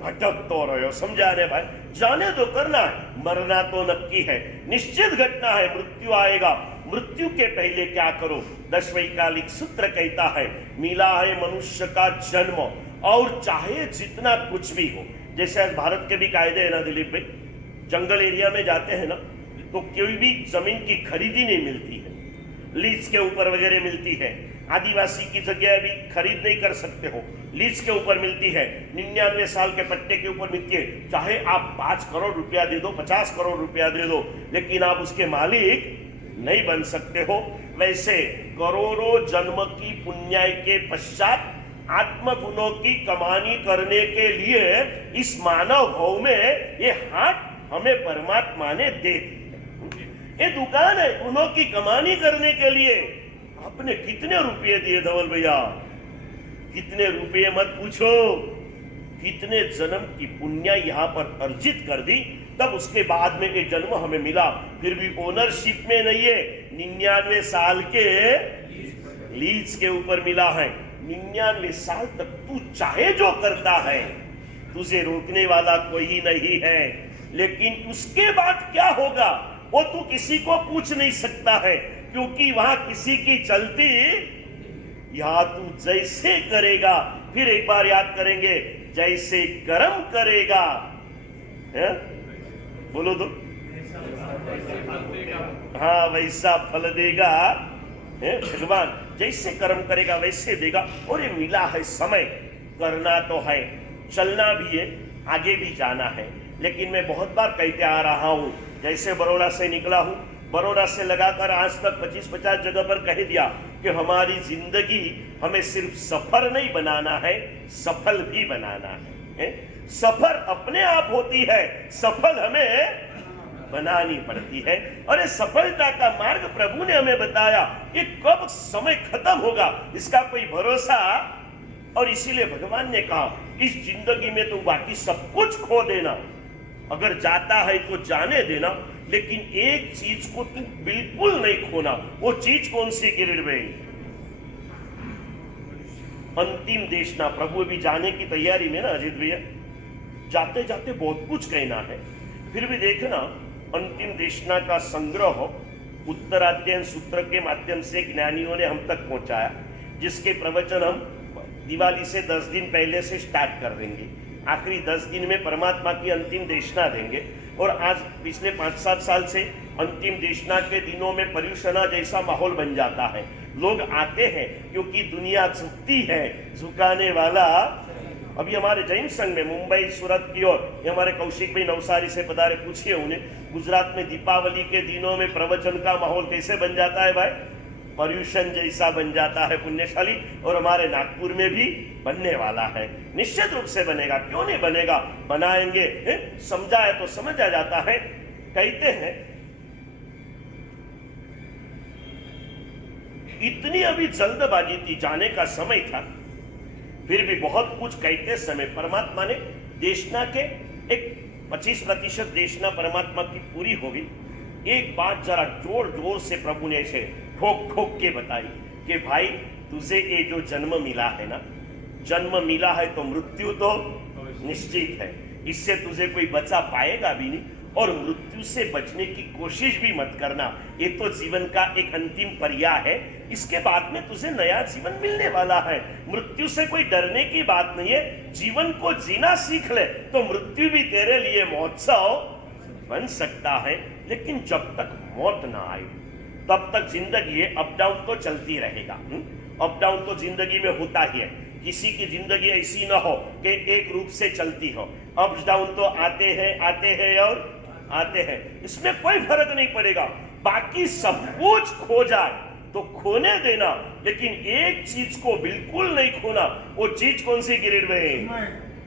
भटकतो रहो. समझा ने भाई? जाने तो करना है, मरना तो नक्की है, निश्चित घटना है, मृत्यु आएगा. मृत्यु के पहले क्या करो, दशवैकालिक सूत्र कहता है, मिला है मनुष्य का जन्म, और चाहे जितना कुछ भी हो. जैसे आज भारत के भी कायदे है ना दिलीप भाई, जंगल एरिया में जाते हैं ना तो कोई भी जमीन की खरीदी नहीं मिलती है, लीज के ऊपर वगैरह मिलती है. आदिवासी की जगह भी खरीद नहीं कर सकते हो, लीज के ऊपर मिलती है. 99 साल के पट्टे के ऊपर मिलती है. चाहे आप 5 करोड़ रुपया दे दो, 50 करोड़ रुपया दे दो, लेकिन आप उसके मालिक नहीं बन सकते हो. वैसे करोड़ों जन्म की पुण्याय के पश्चात आत्मगुणों की कमानी करने के लिए इस मानव भाव में ये हाथ हमें परमात्मा ने दे दी. ये दुकान है गुनों की कमानी करने के लिए। आपने कितने रुपये दिए धवल भैया? कितने रुपये मत पूछो, कितने जन्म की पुण्य यहाँ पर अर्जित कर दी, तब उसके बाद में ये जन्म हमें मिला। फिर भी ओनरशिप में नहीं है, 99 साल के लीज के ऊपर मिला है। 99 साल तक तू चाहे जो करता है, तुझे रोकने वाला कोई नहीं है। लेकिन उसके बाद क्या होगा वो तू किसी को पूछ नहीं सकता है, क्योंकि वहां किसी की चलती। यहां तू जैसे करेगा, फिर एक बार याद करेंगे, जैसे कर्म करेगा है? बोलो तो हाँ, वैसा फल देगा है भगवान। जैसे कर्म करेगा वैसे देगा। और ये मिला है समय, करना तो है, चलना भी है, आगे भी जाना है। लेकिन मैं बहुत बार कहते आ रहा हूं, जैसे बड़ौदा से निकला हूं, बड़ौदा से लगाकर आज तक 25-50 जगह पर कह दिया कि हमारी जिंदगी हमें सिर्फ सफर नहीं बनाना है, सफल भी बनाना है। सफर अपने आप होती है, सफल हमें बनानी पड़ती है। और ये सफलता का मार्ग प्रभु ने हमें बताया। ये कब समय खत्म होगा इसका कोई भरोसा। और इसीलिए भगवान ने कहा, इस जिंदगी में तो बाकी सब कुछ खो देना, अगर जाता है तो जाने देना, लेकिन एक चीज को तू बिल्कुल नहीं खोना। वो चीज कौन सी गिरिड भाई? अंतिम देशना। प्रभु भी जाने की तैयारी में ना अजीत भैया, जाते जाते बहुत कुछ कहना है। फिर भी देखना, अंतिम देशना का संग्रह उत्तराध्ययन सूत्र के माध्यम से ज्ञानियों ने हम तक पहुंचाया, जिसके प्रवचन हम दिवाली से 10 दिन पहले से स्टार्ट कर देंगे। आखिरी 10 दिन में परमात्मा की अंतिम देशना देंगे। और आज पिछले 5-7 साल से अंतिम देशना के दिनों में पर्युषणा जैसा माहौल बन जाता है। लोग आते हैं क्योंकि दुनिया झुकती है, झुकाने वाला। अभी हमारे जैन संघ में मुंबई सूरत की ओर हमारे कौशिक भाई नवसारी से पधारे, पूछिए उन्हें, गुजरात में दीपावली के दिनों में प्रवचन का माहौल कैसे बन जाता है भाई? पर्यूषण जैसा बन जाता है, पुण्यशाली। और हमारे नागपुर में भी बनने वाला है, निश्चित रूप से बनेगा। क्यों नहीं बनेगा, बनाएंगे। समझाए तो समझ आ जाता है। कहते हैं इतनी अभी जल्दबाजी थी, जाने का समय था, फिर भी बहुत कुछ कहते समय परमात्मा ने देशना के एक 25% देशना परमात्मा की पूरी हो गई। एक बात जरा जोर जोर से प्रभु ने ऐसे ठोक ठोक के बताई कि भाई तुझे ये जो जन्म मिला है ना, जन्म मिला है तो मृत्यु तो निश्चित है, इससे तुझे कोई बचा पाएगा भी नहीं। और मृत्यु से बचने की कोशिश भी मत करना, ये तो जीवन का एक अंतिम पर्याय है। इसके बाद में तुझे नया जीवन मिलने वाला है। मृत्यु से कोई डरने की बात नहीं है। जीवन को जीना सीख ले तो मृत्यु भी तेरे लिए महोत्सव बन सकता है। लेकिन जब तक मौत ना आए तब तक जिंदगी अप डाउन तो चलती रहेगा। अप डाउन तो जिंदगी में होता ही है। किसी की जिंदगी ऐसी ना हो कि एक रूप से चलती हो। अप्स डाउन तो आते हैं और आते हैं, इसमें कोई फर्क नहीं पड़ेगा। बाकी सब कुछ खो जाए तो खोने देना, लेकिन एक चीज को बिल्कुल नहीं खोना। वो चीज कौन सी गिरिड में?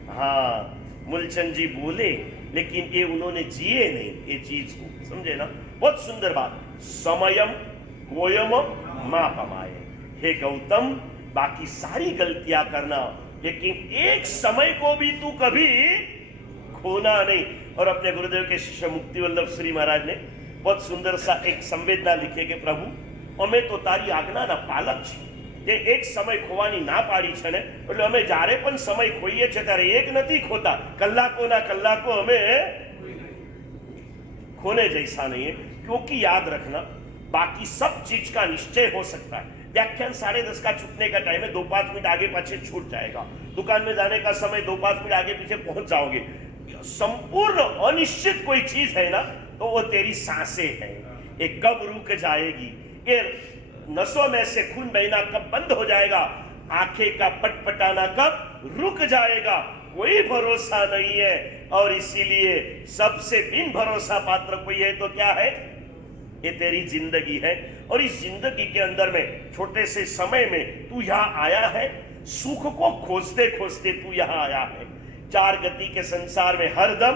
हाँ, मूलचंद जी बोले, लेकिन ये उन्होंने जिए नहीं ये चीज को, समझे ना? बहुत सुंदर बात। समयम गोयम मां कमाए। हे गौतम, बाकी सारी गलतियां करना, लेकिन एक समय को भी तू कभी खोना नहीं। और अपने गुरुदेव के शिष्य मुक्ति वल्लभ श्री महाराज ने बहुत सुंदर सा एक संवेदना लिखे कि प्रभु અમે તો તારી આજ્ઞાના પાલક છીએ, જે એક સમય ખોવાની ના પાડી છે ને, એટલે અમે જ્યારે પણ સમય ખોઈએ છીએ ત્યારે એક નથી ખોતા, કલાકોના કલાકો અમે खोने जैसा नहीं है। क्योंकि याद रखना, बाकी सब चीज का निश्चय हो सकता है। व्याख्यान 10:30 का छूटने का टाइम है, 2-5 मिनट आगे पीछे छूट जाएगा। दुकान में जाने का समय 2-5 मिनट आगे पीछे पहुंच जाओगे। संपूर्ण अनिश्चित कोई चीज है ना, तो वो तेरी सांसें हैं। ये कब रुक जाएगी, ये नसों में से खून बहना कब बंद हो जाएगा, आंखें का पटपटाना कब रुक जाएगा, कोई भरोसा नहीं है। और इसीलिए सबसे बिन भरोसा पात्र कोई है तो क्या है? ये तेरी जिंदगी है। और इस जिंदगी के अंदर में छोटे से समय में तू यहाँ आया है, सुख को खोजते खोजते तू यहाँ आया है। 4 गति के संसार में हर दम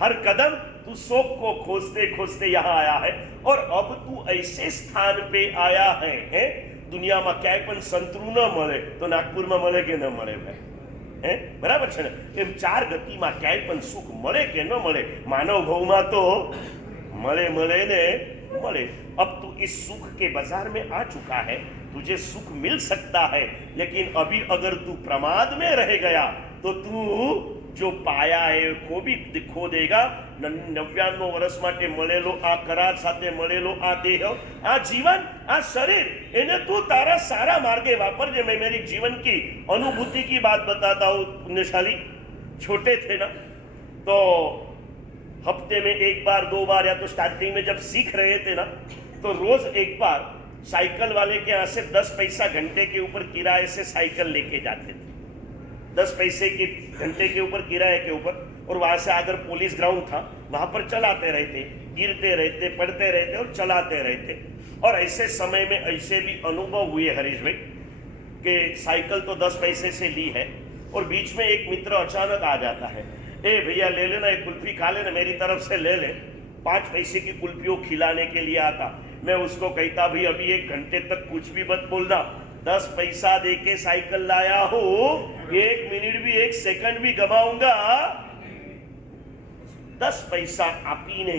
हर कदम तू शोक को खोजते खोजते यहां आया है और अब तू ऐसे स्थान पे आया है દુનિયામાં ક્યાંય પણ સંતરું ન મળે તો નાગપુરમાં મળે કે ન મળે ભાઈ? બરાબર છે ને? એમ ચાર ગતિમાં ક્યાંય પણ સુખ મળે કે ન મળે, માનવ ભવમાં તો મળે મળે ને મળે. अब तू इस सुख के बाजार में आ चुका है, तुझे सुख मिल सकता है, लेकिन अभी अगर तू प्रमाद में रह गया तो तू जो पाया है खो देगा. 99 વર્ષ માટે મળેલો આ કરાર સાથે મળેલો આ દેહ, આ જીવન, આ શરીર, એને तू तारा सारा मार्गे वापर. जे मैं मेरी जीवन की अनुभूति की बात बताता हूँ पुण्यशाली. छोटे थे ना तो हफ्ते में एक बार दो बार, या तो स्टार्टिंग में जब सीख रहे थे ना तो रोज एक बार साइकिल वाले के यहाँ से 10 पैसा घंटे के ऊपर किराए से साइकिल लेके जाते थे. 10 पैसे के घंटे के ऊपर किराए के ऊपर, और वहां से अगर पुलिस ग्राउंड था वहां पर चलाते रहते, गिरते रहते, पढ़ते रहते और चलाते रहते. और ऐसे समय में ऐसे भी अनुभव हुए हरीश भाई कि साइकिल तो 10 पैसे से ली है और बीच में एक मित्र अचानक आ जाता है, ए भैया ले लेना, एक कुल्फी खा लेना, मेरी तरफ से ले ले. 5 पैसे की कुल्फियों खिलाने के लिए आता. मैं उसको कहता भाई अभी 1 घंटे तक कुछ भी मत बोलना, 10 पैसा देके साइकिल लाया हो, 1 मिनट भी 1 सेकंड भी गवाऊंगा. 10 पैसा આપીને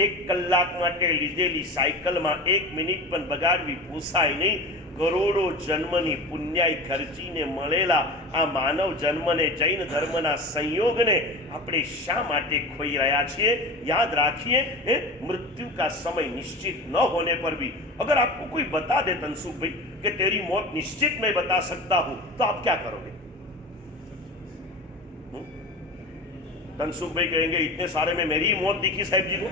1 કલાક માટે લીધેલી સાયકલમાં 1 મિનિટ પણ બગાડવી પોસાય નહીં. કરોડો જન્મની પુણ્યાઈ ખર્ચીને મળેલા આ માનવ જન્મને જૈન ધર્મના સંયોગને આપણે શા માટે ખોઈ રહ્યા છીએ? याद रखिए, मृत्यु का समय निश्चित न होने पर भी अगर आपको कोई बता दे तनसुख भाई कि तेरी मौत निश्चित मैं बता सकता हूं, तो आप क्या करोगे? तनसुख भाई कहेंगे इतने सारे में मेरी मौत दिखी साहब जी को?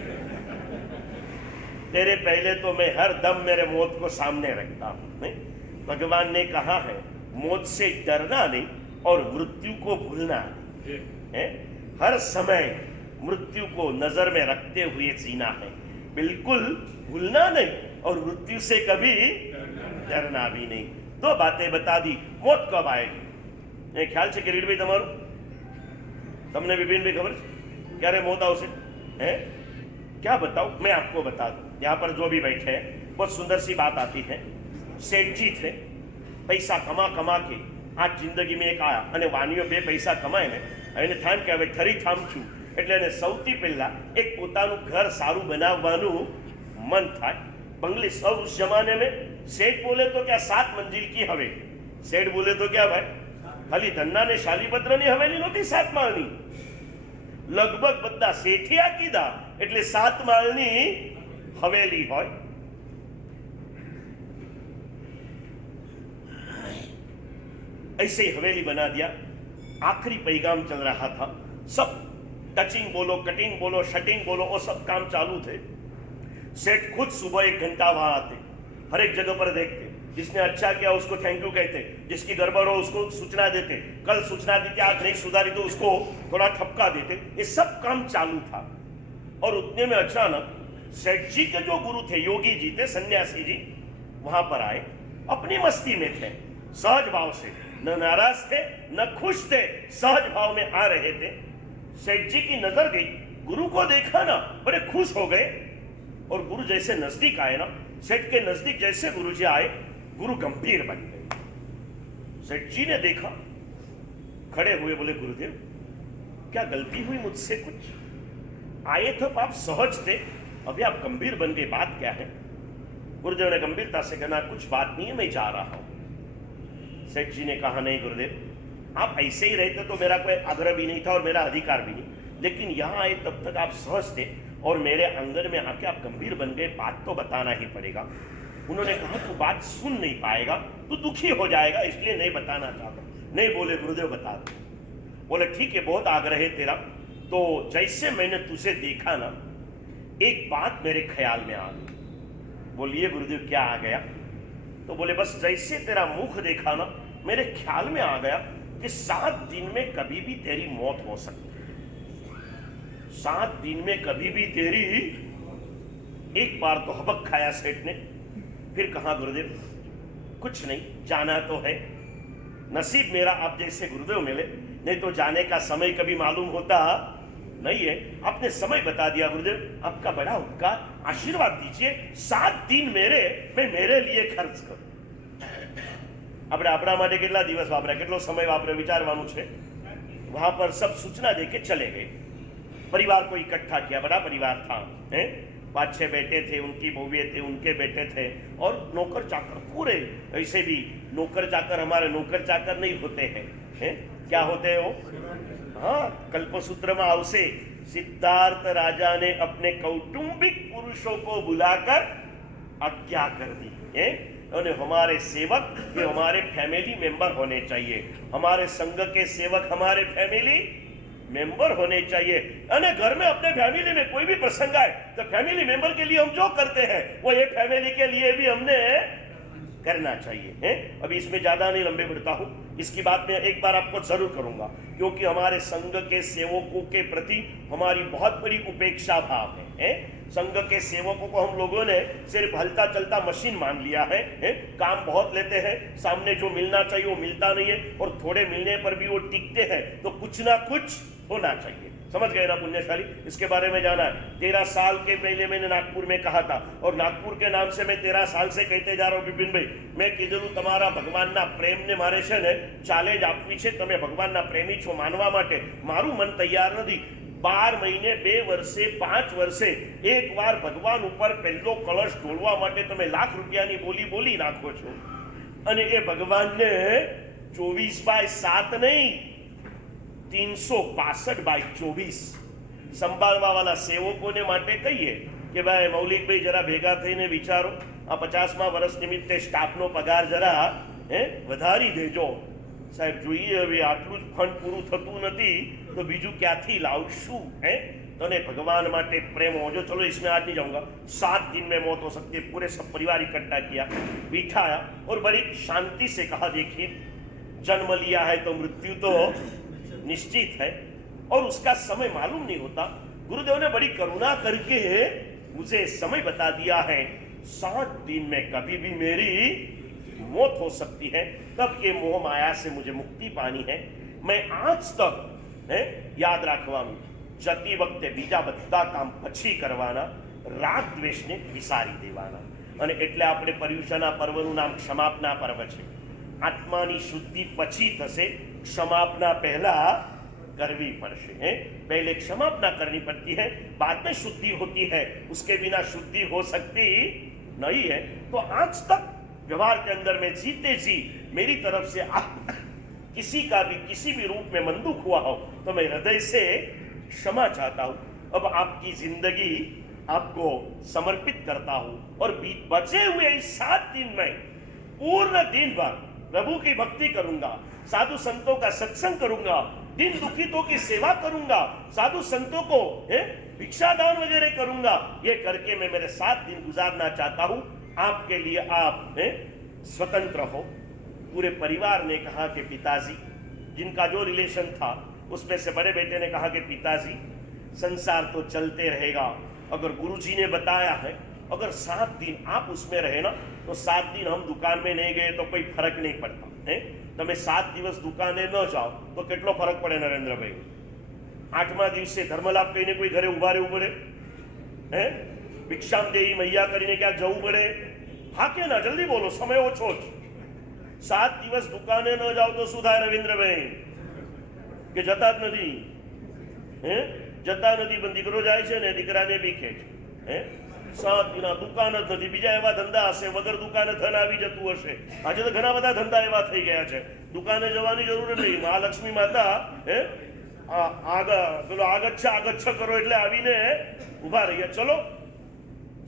तेरे पहले तो मैं हर दम मेरे मौत को सामने रखता हूं. भगवान ने कहा है मौत से डरना नहीं और मृत्यु को भूलना नहीं. हर समय मृत्यु को नजर में रखते हुए जीना है, बिल्कुल भूलना नहीं और मृत्यु से कभी डरना भी नहीं. 2 बातें बता दी. मौत कब आएगी? ये ख्याल से किरीट भाई તમારું, તમને विपिन भाई खबर क्यारे मौत आवશે? क्या बताऊं? मैं आपको बता दूं. यहाँ पर जो भी बैठे हैं बहुत सुंदर सी बात आती है. सेठ जी थे, पैसा कमा कमा के आज जिंदगी में एक आया અને વાનીઓ 2 પૈસા કમાય ને એને થામ કે હવે થરી થામ છું એટલે એને સૌથી પહેલા એક પોતાનું ઘર સારું બનાવવાનું મન થાય. બંગલે સૌ उस जमाने में सेठ बोले तो क्या 7 मंजिल की हवेली, सेठ बोले तो क्या भाई खाली धन्ना ने शालीपत्रनी हवेली नहोતી 7 માળની. લગભગ બધા શેઠિયા કીધા એટલે 7 માળની हवेली હોય. ऐसे ही हवेली बना दिया. आखिरी पैगाम चल रहा था, सब टचिंग बोलो, कटिंग बोलो, शटिंग बोलो, वो सब काम चालू थे. सेठ खुद सुबह 1 घंटा वहां आते, हर एक जगह पर देखते, जिसने अच्छा किया उसको थैंक यू कहते, जिसकी गड़बड़ हो उसको सूचना देते, कल सूचना दी थी आज नहीं सुधारी तो उसको थोड़ा ठपका देते. ये सब काम चालू था. और उतने में अचानक सेठ जी के जो गुरु थे, योगी जी थे, सन्यासी जी, वहां पर आए. अपनी मस्ती में थे, सहज भाव से, न नाराज थे न खुश थे, सहज भाव में आ रहे थे. सेठ जी की नजर गई, गुरु को देखा ना, बड़े खुश हो गए. और गुरु जैसे नजदीक आए ना, सेठ के नजदीक जैसे गुरु जी आए, गुरु गंभीर बन गए. सेठ जी ने देखा, खड़े हुए, बोले गुरुदेव क्या गलती हुई मुझसे? कुछ आए तो आप सहज थे, अभी आप गंभीर बन गए, बात क्या है? गुरुदेव ने गंभीरता से कहना कुछ बात नहीं है, मैं जा रहा हूं. सेठ जी ने कहा नहीं गुरुदेव, आप ऐसे ही रहते तो मेरा कोई आग्रह भी नहीं था और मेरा अधिकार भी नहीं, लेकिन यहां आए तब तक आप सहज थे और मेरे आंगन में आके आप गंभीर बन गए, बात तो बताना ही पड़ेगा. उन्होंने कहा तू बात सुन नहीं पाएगा, तू दुखी हो जाएगा, इसलिए नहीं बताना चाहता. नहीं बोले गुरुदेव बता दो. बोले ठीक है, बहुत आग्रह है तेरा. तो जैसे मैंने तुझे देखा ना, एक बात मेरे ख्याल में आ गई. बोलिए गुरुदेव क्या आ गया? तो बोले बस जैसे तेरा मुख देखा ना, मेरे ख्याल में आ गया कि 7 दिन में कभी भी तेरी मौत हो सकती है. 7 दिन में कभी भी तेरी. एक बार तो हबक खाया सेठ ने, फिर कहा गुरुदेव कुछ नहीं, जाना तो है, नसीब मेरा आप जैसे गुरुदेव मिले, नहीं तो जाने का समय कभी मालूम होता नहीं है। आपने समय बता दिया गुरुदेव, आपका बड़ा उपकार, आशीर्वाद दीजिए। 7 दिन मैं मेरे लिए खर्च करूं। આપણે આપણા માટે કેટલા દિવસ વાપર્યા, કેટલો સમય વાપર્યો વિચારવાનું છે। वहां पर सब सूचना देके चले गए। परिवार को इकट्ठा किया, बड़ा परिवार था, 5-6 बेटे थे, उनकी बहुएं थे, उनके बेटे थे और नौकर चाकर पूरे। ऐसे भी नौकर चाकर हमारे नौकर चाकर नहीं होते हैं, क्या होते हैं वो? हाँ, कल्पसूत्र में आवसे सिद्धार्थ राजा ने अपने कौटुंबिक पुरुषों को बुलाकर आज्ञा कर दी है। और हमारे सेवक ये हमारे फैमिली मेंबर होने चाहिए, हमारे संघ के सेवक हमारे फैमिली मेंबर होने चाहिए। अने घर में अपने फैमिली में कोई भी प्रसंग आए तो फैमिली मेंबर के लिए हम जो करते हैं वो ये फैमिली के लिए भी हमने करना चाहिए है। अभी इसमें ज्यादा नहीं लंबे बढ़ता हूं, इसकी बात मैं एक बार आपको जरूर करूंगा, क्योंकि हमारे संघ के सेवकों के प्रति हमारी बहुत बड़ी उपेक्षा भाव है। संघ के सेवकों को हम लोगों ने सिर्फ हलता चलता मशीन मान लिया है, काम बहुत लेते हैं, सामने जो मिलना चाहिए वो मिलता नहीं है, और थोड़े मिलने पर भी वो टिकते हैं, तो कुछ ना कुछ होना चाहिए। समझ गए ना पुण्यशाली? इसके बारे में जाना है। 13 साल के पहले मैंने नागपुर में कहा था, और नागपुर के नाम से मैं 13 साल से कहते जा रहा हूं विपिन भाई, मैं कीधेલું તમારા ભગવાનના પ્રેમને મારે છે ને ચેલેન્જ આપવી છે, તમે ભગવાનના પ્રેમી છો માનવા માટે મારું મન તૈયાર નથી। 12 મહિને 2 વર્ષે 5 વર્ષે એક વાર ભગવાન ઉપર પહેલો કળશ ઢોળવા માટે તમે લાખ રૂપિયાની બોલી નાખો છો, અને એ ભગવાનને 24/7 નહીં 362/24 સંભાળવા વાળા સેવકોને માટે કહીએ કે ભાઈ મૌલિકભાઈ જરા ભેગા થઈને વિચારો, આ 50મા વર્ષ નિમિત્તે સ્ટાફનો પગાર જરા વધારી દેજો સાહેબ। જોઈએ હવે આટલું જ ફંડ પૂરું થતું નથી તો બીજું ક્યાંથી લાવશું? तने भगवान माटे प्रेम हो जो। चलो इसमें आज नहीं जाऊंगा। 7 दिन में मौत हो सकती है। पूरे सब परिवार इकट्ठा किया, बिठाया और बड़ी शांति से कहा देखिए, जन्म लिया है तो मृत्यु तो निश्चित है और उसका समय मालूम नहीं होता। गुरुदेव ने बड़ी करुणा करके मुझे समय बता दिया है, 7 दिन में कभी भी मेरी मौत हो सकती है। तब ये मोह माया से मुझे मुक्ति पानी है। मैं आज तक याद रखवानुं, जती वखते बीजा बधा काम पछी करवाना, राग द्वेषने विसारी देवाना। અને એટલે આપણે પર્યુષણના પર્વનું નામ ક્ષમાપના પર્વ છે। આત્માની શુદ્ધિ પછી થશે, ક્ષમાપના પહેલા करवी पड़શે। पहले क्षमापना करनी पड़ती है, बाद में शुद्धि होती है। उसके बिना शुद्धि हो सकती नहीं है। तो आज तक व्यवहार के अंदर में जीते जी मेरी तरफ से किसी का भी किसी भी रूप में मन दुख हुआ हो तो मैं हृदय से क्षमा चाहता हूं। अब आपकी जिंदगी आपको समर्पित करता हूं और बचे हुए इस 7 दिन में पूर्ण दिन भर प्रभु की भक्ति करूंगा, साधु संतों का सत्संग करूंगा, दिन दुखितों की सेवा करूंगा, साधु संतों को भिक्षादान वगैरह करूंगा। ये करके मैं मेरे 7 दिन गुजारना चाहता हूं। आपके लिए आप स्वतंत्र हो। पूरे परिवार ने कहा कि पिताजी, जिनका जो रिलेशन था उसमें से बड़े बेटे ने कहा कि पिताजी संसार तो चलते रहेगा, अगर गुरुजी ने बताया है, अगर 7 दिन आप उसमें रहे ना तो 7 दिन हम दुकान में नहीं गए तो कोई फर्क नहीं पड़ता है। તમે 7 દિવસ દુકાને ન જાઓ તો કેટલો ફરક પડે નરેન્દ્રભાઈ? 8મા દિવસે ધર્મલાભ કહીને કોઈ ઘરે ઉભા રહેવું પડે? ભિક્ષામ દેહી મૈયા કરીને ક્યાં જવું પડે? હા કે ના? જલ્દી બોલો, સમય ઓછો જ। 7 દિવસ દુકાને ન જાઓ તો શું થાય રવિન્દ્રભાઈ? કે જતા જ નથી, જતા નથી, પણ દીકરો જાય છે ને દીકરાને બીકે છે। 7 દિન દુકાન જ નથી, બીજા એવા ધંધા હશે, વગર દુકાને ધન આવી જતું હશે। આજે તો ઘણા બધા ધંધા એવા થઈ ગયા છે, દુકાને જવાની જરૂર નહીં। મહાલક્ષ્મી માતા પેલો આગચ્છ કરો એટલે આવીને ઉભા રહીએ। चलो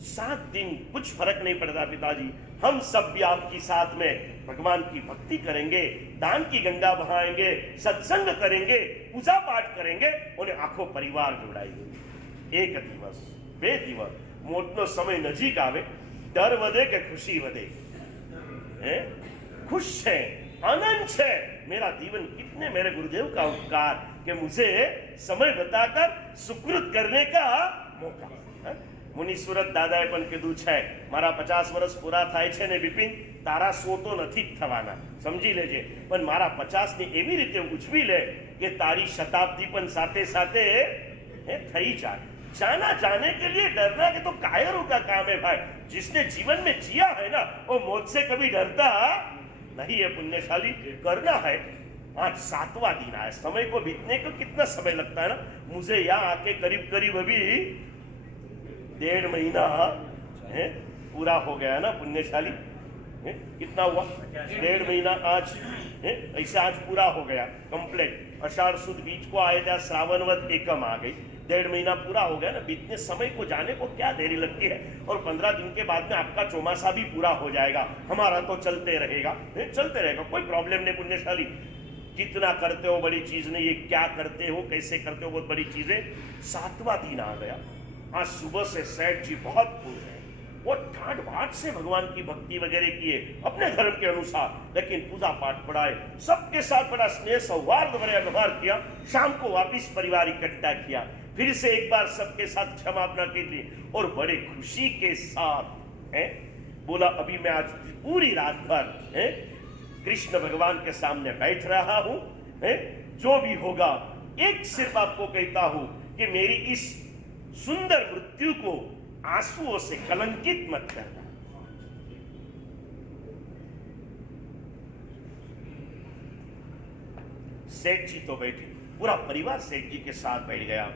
7 दिन कुछ फर्क नहीं पड़ता पिताजी। हम सब भी आपके साथ में भगवान की भक्ति करेंगे, दान की गंगा बहाएंगे, सत्संग करेंगे, पूजा पाठ करेंगे और आखो परिवार जोड़ाएंगे। 1 દિવસ 2 દિવસ મોતનો સમય નજીક આવે, ડર વધે કે ખુશી વધે? खुश है, आनंद है। मेरा जीवन कितने मेरे गुरुदेव का उपकार कि मुझे समय बताकर सुकृत करने का मौका। मुनीश्वरत दादाए पण कीधुं छे, मारा 50 વર્ષ पूरा थाय छे ने विपिन, तारा 100 तो नहीं थवाना, समझी लेजे, पण मारा 50 ने एवी रीते उजवी ले कि तारी शताब्दी पण साथे साथे थई जाए। जाना जाने के लिए डरना के तो कायरों का काम है भाई। जिसने जीवन में जिया है ना वो मौत से कभी डरता नहीं है। पुण्यशाली करना है। आज 7वां दिन आया। समय को बीतने को कितना समय लगता है ना। मुझे यहाँ आके करीब करीब अभी 1.5 महीना पूरा हो गया ना पुण्यशाली। कितना हुआ? 1.5 महीना आज ऐसे आज पूरा हो गया कंप्लीट। आषाढ़ सुद बीच को आए थे, श्रावणवत एकम आ गई। 1.5 महीना पूरा हो गया ना। बीतने समय को जाने को क्या देरी लगती है। और 15 दिन के बाद में आपका चौमासा भी पूरा हो जाएगा। हमारा तो चलते रहेगा, चलते रहेगा, कोई प्रॉब्लम नहीं। पुण्यशाली कितना करते हो बड़ी चीज नहीं, ये क्या करते हो कैसे करते हो बहुत बड़ी चीज है। 7वां दिन आ गया। आज सुबह से सेठ जी बहुत खुश है। वो ठाट बाट से भगवान की भक्ति वगैरह किए अपने धर्म के अनुसार, लेकिन पूजा पाठ पढ़ाए, सबके साथ बड़ा स्नेह सौहार्द भरा व्यवहार किया। शाम को वापिस परिवार इकट्ठा किया, फिर से एक बार सबके साथ क्षमापना की थी और बड़े खुशी के साथ बोला अभी मैं आज पूरी रात भर कृष्ण भगवान के सामने बैठ रहा हूं। जो भी होगा एक सिर्फ आपको कहता हूं कि मेरी इस सुंदर मृत्यु को आंसुओं से कलंकित मत करना। सेठ जी तो बैठे, पूरा परिवार सेठ जी के साथ बैठ गया।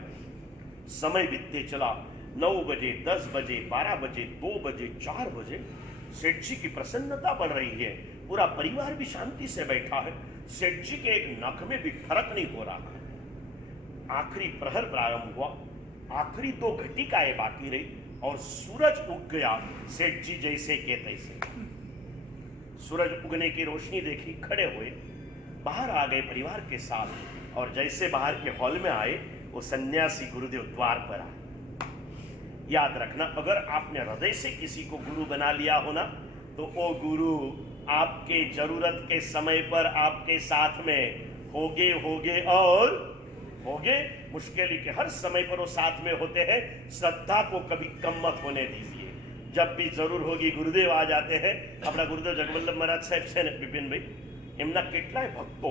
समय बीतते चला। 9 बजे, 10 बजे, 12 बजे, 2 बजे, 4 बजे सेठ जी की प्रसन्नता बढ़ रही है। पूरा परिवार भी शांति से बैठा है। सेठ जी के एक नख में भी फर्क नहीं हो रहा। आखिरी प्रहर प्रारंभ हुआ। आखिरी 2 घटिकाएं बाकी रही और सूरज उग गया। सेठ जी जैसे के तैसे सूरज उगने की रोशनी देखी, खड़े हुए, बाहर आ गए परिवार के साथ। और जैसे बाहर के हॉल में आए वो सन्यासी गुरुदेव द्वार पर आए। याद रखना, अगर आपने हृदय से किसी को गुरु बना लिया हो ना तो वो गुरु आपके जरूरत के समय पर आपके साथ में होगे और होगे। मुश्किल के हर समय पर वो साथ में होते हैं। श्रद्धा को कभी कम मत होने दीजिए। जब भी जरूर होगी गुरुदेव आ जाते हैं। अपना गुरुदेव जगवल्लभ महाराज साहेब से विपिन भाई એમના કેટલાય ભક્તો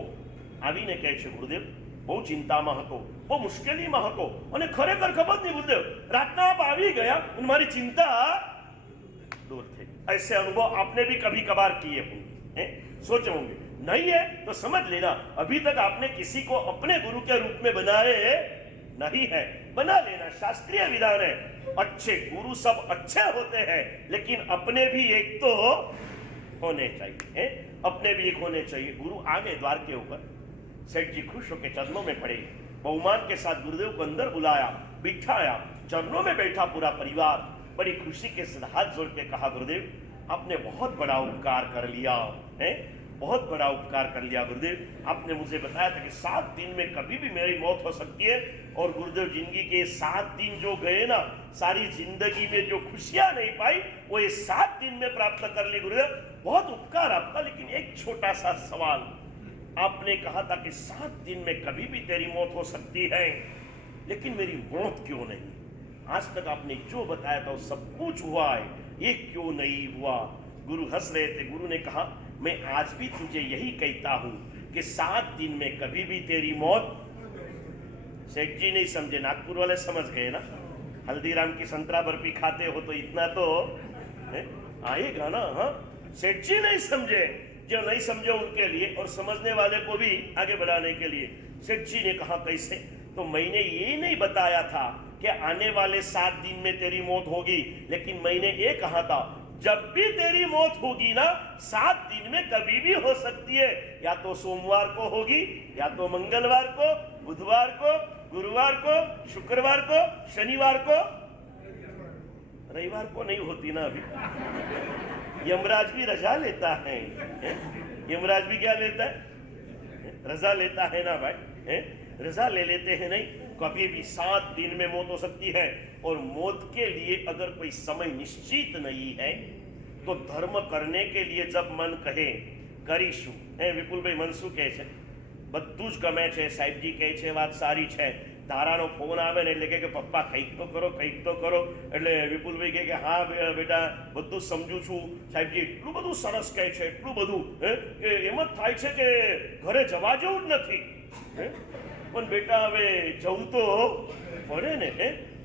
આવીને કહે છે ગુરુદેવ બહુ ચિંતામાં હતો, બહુ મુશ્કેલીમાં હતો અને ખરેખર ખબર નહીં ગુરુદેવ રાતના આપ આવી ગયા અને મારી चिंता दूर थे। ऐसे अनुभव आपने भी कभी कभार किए होंगे, सोचे होंगे। नहीं है तो समझ लेना अभी तक आपने किसी को अपने गुरु के रूप में बनाए नहीं है। बना लेना, शास्त्रीय विधान है। अच्छे गुरु सब अच्छे होते हैं लेकिन अपने भी एक तो होने चाहिए, अपने भी एक होने चाहिए। गुरु आ गए द्वार के ऊपर। सेठ जी खुश होकर चरणों में पड़े, बहुमान के साथ गुरुदेव को अंदर बुलाया, बिठाया, चरणों में बैठा पूरा परिवार। बड़ी खुशी के साथ हाथ जोड़ के कहा गुरुदेव आपने बहुत बड़ा उपकार कर लिया है, बहुत बड़ा उपकार कर लिया गुरुदेव। आपने मुझे बताया था कि 7 दिन में कभी भी मेरी मौत हो सकती है। और गुरुदेव जिंदगी के 7 दिन जो गए ना, सारी जिंदगी में जो खुशियां नहीं पाई वो ये 7 दिन में प्राप्त कर ली गुरुदेव। बहुत उपकार आपका। लेकिन एक छोटा सा सवाल, आपने कहा था कि 7 दिन में कभी भी तेरी मौत हो सकती है, लेकिन मेरी मौत क्यों नहीं? आज तक आपने जो बताया था वो सब कुछ हुआ है, ये क्यों नहीं हुआ? गुरु हंस रहे थे। गुरु ने कहा मैं आज भी तुझे यही कहता हूं कि 7 दिन में कभी भी तेरी मौत। सेठ जी नहीं समझे, नागपुर वाले समझ गए ना। हल्दीराम की संतरा बर्फी खाते हो तो इतना तो आएगा ना। हाँ, सेठ जी नहीं समझे। जो नहीं समझे उनके लिए और समझने वाले को भी आगे बढ़ाने के लिए सेठ जी ने कहा कैसे? तो मैंने ये नहीं बताया था कि आने वाले 7 दिन में तेरी मौत होगी, लेकिन मैंने ये कहा था जब भी तेरी मौत होगी ना 7 दिन में कभी भी हो सकती है। या तो सोमवार को होगी, या तो मंगलवार को, बुधवार को, गुरुवार को, शुक्रवार को, शनिवार को, रविवार को नहीं होती ना अभी। यमराज भी रजा लेता है। यमराज भी क्या लेता है? रजा लेता है ना भाई। रजा ले लेते हैं। नहीं, कभी भी 7 दिन में मौत हो सकती है। और मौत के लिए अगर कोई समय निश्चित नहीं है तो धर्म करने के लिए जब मन कहे करीशु। विपुल भाई मनसु કહે છે બધું જ ગમે છે, સાહેબજી કહે છે વાત સારી છે। તારાનો ફોન આવે ને એટલે કે પપ્પા કંઈક તો કરો, કંઈક તો કરો। એટલે વિપુલભાઈ કહે કે હા બેટા બધું સમજુ છું, સાહેબજી એટલું બધું સરસ કહે છે, એટલું બધું એમ જ થાય છે કે ઘરે જવા જેવું જ નથી। પણ બેટા હવે જવું તો પડે ને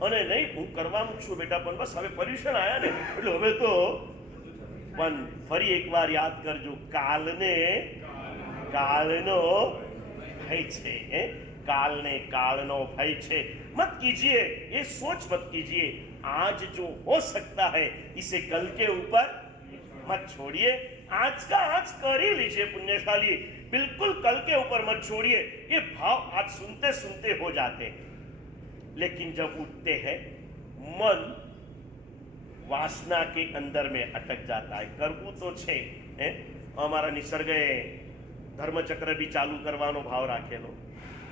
અને નહીં હું કરવાનું છું બેટા, પણ બસ હવે પર્યુષણ આયા ને એટલે હવે તો. પણ ફરી એકવાર યાદ કરજો, કાલનો ભય છે, काल ने कालनो भय छे, मत कीजिए ये सोच मत कीजिए, आज जो हो सकता है इसे कल के ऊपर मत छोड़िए, आज का आज कर ही लीजिए पुण्यशाली, बिल्कुल कल के ऊपर मत छोड़िए। ये भाव आज सुनते सुनते हो जाते हैं, लेकिन जब उठते हैं मन वासना के अंदर में अटक जाता है। करવું તો છે અમારા નિસર્ગે ધર્મચક્ર બી ચાલુ કરવાનો ભાવ રાખેલો,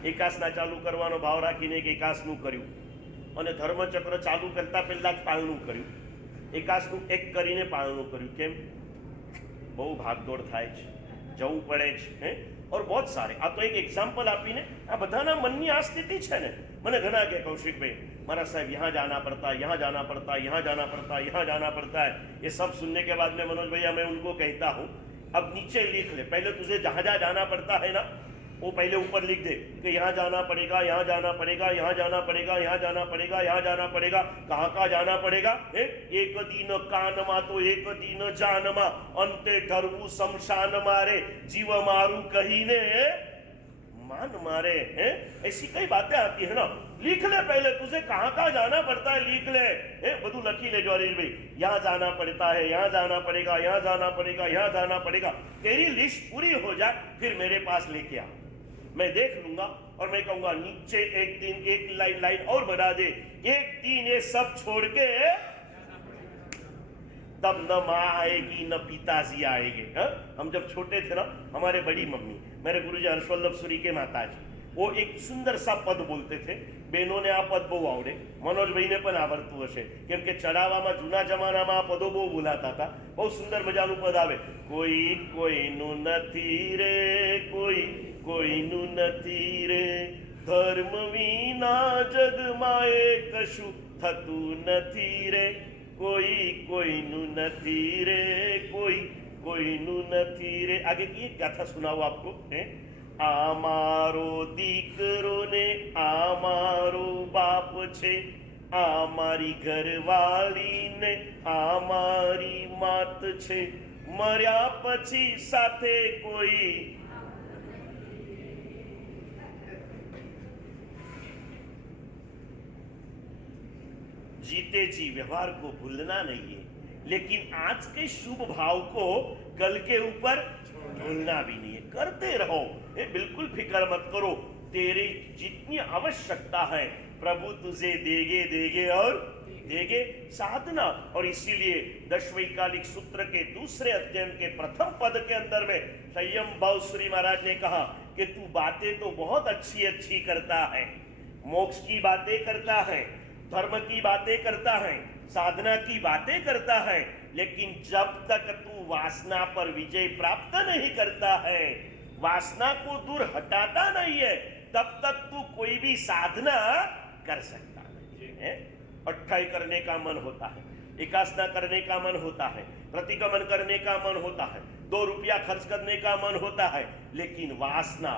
એકાસના ચાલુ કરવાનો ભાવ રાખીને એક એકાસનું કર્યું અને ધર્મચક્ર ચાલુ કરતા પહેલા જ પાળનું કર્યું, એકાસનું એક કરીને પાળનું કર્યું। કેમ? બહુ ભાગદોડ થાય છે, જવું પડે છે और बहुत सारे आ तो एक एग्जाम्पल આપીને આ બધાના મનની આ સ્થિતિ છે ને। મને ઘણા કે કૌશિકભાઈ મારા साहब यहाँ जाना पड़ता है, यहाँ जाना पड़ता है, यहाँ जाना पड़ता है, यहाँ जाना पड़ता है। ये सब सुनने के बाद में मनोज भैया मैं उनको कहता हूँ अब नीचे लिख ले, पहले तुझे जहाँ जहाँ जाना पड़ता है ना वो पहले ऊपर लिख दे कि यहाँ जाना पड़ेगा, यहाँ जाना पड़ेगा, यहाँ जाना पड़ेगा, यहाँ जाना पड़ेगा, यहाँ जाना पड़ेगा। कहाँ कहाँ जाना पड़ेगा? एक दिन कानमा तो एक दिन जानमा, अंते धरवू शमशान मारे, जीव मारू कहीने मान मारे। ऐसी कई बातें आती है ना, लिख ले पहले तुझे कहाँ कहाँ जाना पड़ता है, लिख ले। बधु लखी ले जो हरीश भाई, यहाँ जाना पड़ता है, यहाँ जाना पड़ेगा, यहाँ जाना पड़ेगा, यहाँ जाना पड़ेगा। तेरी लिस्ट पूरी हो जाए फिर मेरे पास लेके आ, मैं देख लूंगा और मैं कहूंगा नीचे एक दिन एक लाइन और बढ़ा दे, एक दिन ये सब छोड़ के तब न माँ आएगी न पिताजी आएंगे। हम जब छोटे थे ना, हमारे बड़ी मम्मी मेरे गुरुजी हर्षवल्लभ सूरी के माता जी वो एक सुंदर सा पद बोलते थे। बहनों ने आ पद बहु आवड़े, मनोज भाई ने पण आवड़तुं हशे केम के चढ़ावामां जूना जमानामां आ पदो बहु बोलाता था। बहु सुंदर मजानुं पद आवे, कोई कोईनुं नथी रे, कोई कोईनुं नथी रे, धर्म विना जगमाए कशुं थतुं नथी रे, कोई कोईनुं नथी रे, कोई कोईनुं नथी रे। आगे की एक गाथा सुनाओ आपको। आमारो दीकरो ने आमारो बाप छे, आमारी घरवाली ने आमारी मात छे, मर्या पछी साथे कोई जीते जी व्यवहार को भूलना नहीं है, लेकिन आज के शुभ भाव को कल के ऊपर भूलना भी नहीं है। करते रहो, बिल्कुल फिक्र मत करो, तेरी जितनी आवश्यकता है प्रभु तुझे देगे देगे और देगे। साधना, और इसीलिए दशवैकालिक सूत्र के दूसरे अध्ययन के प्रथम पद के अंदर में संयम भाव श्री महाराज ने कहा कि तू बातें तो बहुत अच्छी अच्छी करता है, मोक्ष की बातें करता है, धर्म की बातें करता है, साधना की बातें करता है, लेकिन जब तक तू वासना पर विजय प्राप्त नहीं करता है, वासना को दूर हटाता नहीं है, तब तक तू कोई भी साधना कर सकता नहीं है। अट्ठाई करने का मन होता है, एकासना करने का मन होता है, प्रतिगमन करने का मन होता है, 2 रुपया खर्च करने का मन होता है, लेकिन वासना